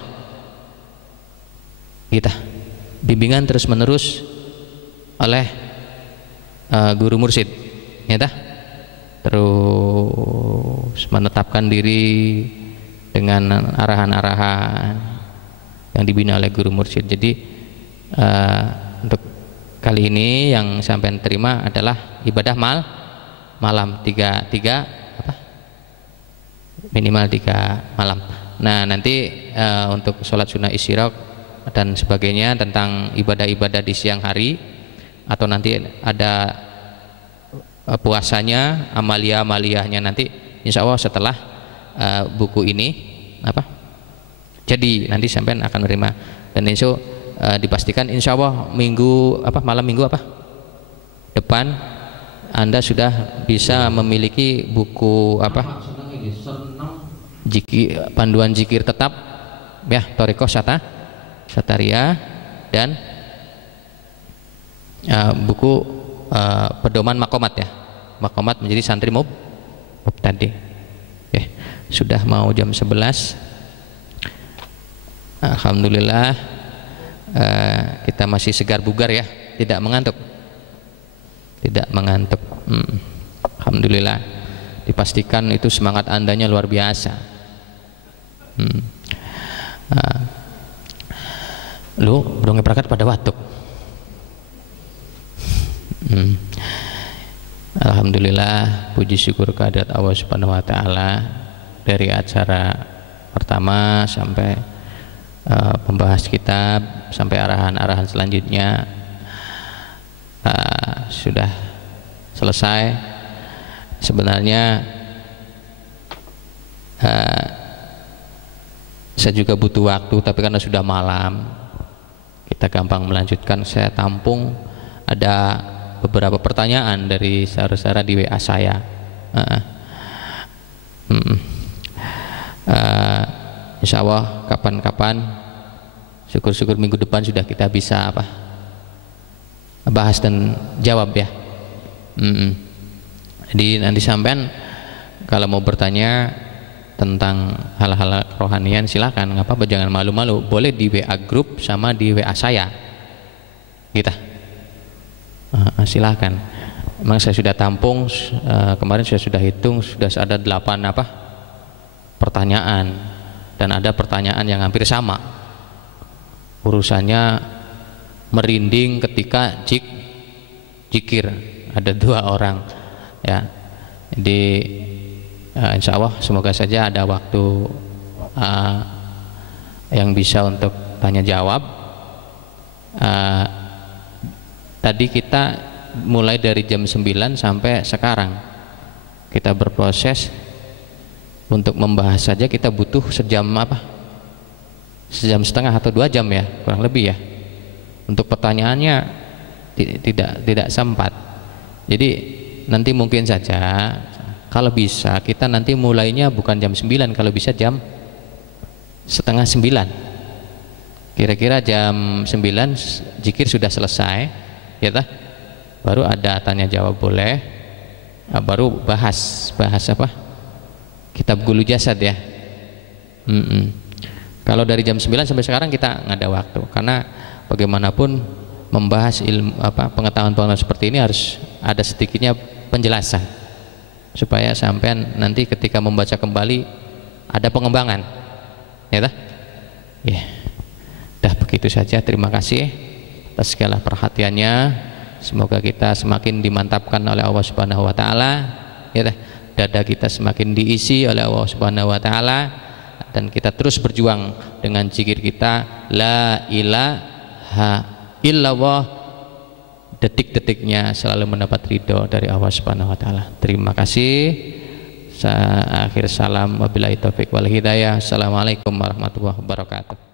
kita bimbingan terus menerus oleh guru mursyid ya, terus menetapkan diri dengan arahan-arahan yang dibina oleh guru mursyid. Jadi untuk kali ini yang sampai terima adalah ibadah malam minimal 3 malam. Nah nanti untuk sholat sunnah isyraq dan sebagainya tentang ibadah-ibadah di siang hari, atau nanti ada puasanya, amalia-amaliyahnya nanti insya Allah setelah buku ini jadi nanti sampean akan menerima. Dan insya dipastikan insya Allah malam minggu depan Anda sudah bisa memiliki buku panduan zikir tetap ya, thariqah Sataria, dan buku pedoman makomat ya, makomat menjadi santri mubtadi ya. Sudah mau jam 11, alhamdulillah kita masih segar bugar ya, tidak mengantuk alhamdulillah. Dipastikan itu semangat andanya luar biasa. Lu belum berangkat pada watuk. Alhamdulillah, puji syukur kehadirat Allah Subhanahu wa taala, dari acara pertama sampai membahas kitab sampai arahan-arahan selanjutnya sudah selesai. Sebenarnya saya juga butuh waktu, tapi karena sudah malam kita gampang melanjutkan. Saya tampung ada beberapa pertanyaan dari saudara-saudara di WA saya. Insya Allah kapan-kapan, syukur-syukur minggu depan sudah kita bisa bahas dan jawab ya. Jadi nanti sampean kalau mau bertanya tentang hal-hal kerohanian silakan, nggak apa-apa, jangan malu-malu, boleh di WA grup sama di WA saya kita. Silakan. Memang saya sudah tampung kemarin, saya sudah hitung, sudah ada 8 pertanyaan, dan ada pertanyaan yang hampir sama urusannya, merinding ketika zikir, ada 2 orang ya. Jadi insya Allah semoga saja ada waktu yang bisa untuk tanya jawab. Tadi kita mulai dari jam 9 sampai sekarang kita berproses untuk membahas saja, kita butuh sejam setengah atau 2 jam ya, kurang lebih ya. Untuk pertanyaannya tidak sempat. Jadi nanti mungkin saja kalau bisa kita nanti mulainya bukan jam 9, kalau bisa jam setengah 9. Kira-kira jam 9 zikir sudah selesai ya, baru ada tanya jawab boleh, baru bahas kitab Gulu Jasad ya. Kalau dari jam 9 sampai sekarang kita nggak ada waktu, karena bagaimanapun membahas ilmu pengetahuan seperti ini harus ada sedikitnya penjelasan supaya sampean nanti ketika membaca kembali ada pengembangan, ya dah? Ya, dah begitu saja. Terima kasih atas segala perhatiannya. Semoga kita semakin dimantapkan oleh Allah Subhanahu wa taala, ya dah. Dada kita semakin diisi oleh Allah Subhanahu wa taala, dan kita terus berjuang dengan zikir kita la ilaha illallah, detik-detiknya selalu mendapat ridho dari Allah Subhanahu wa taala. Terima kasih. Akhir salam, wabillahi taufik wal hidayah. Assalamualaikum warahmatullahi wabarakatuh.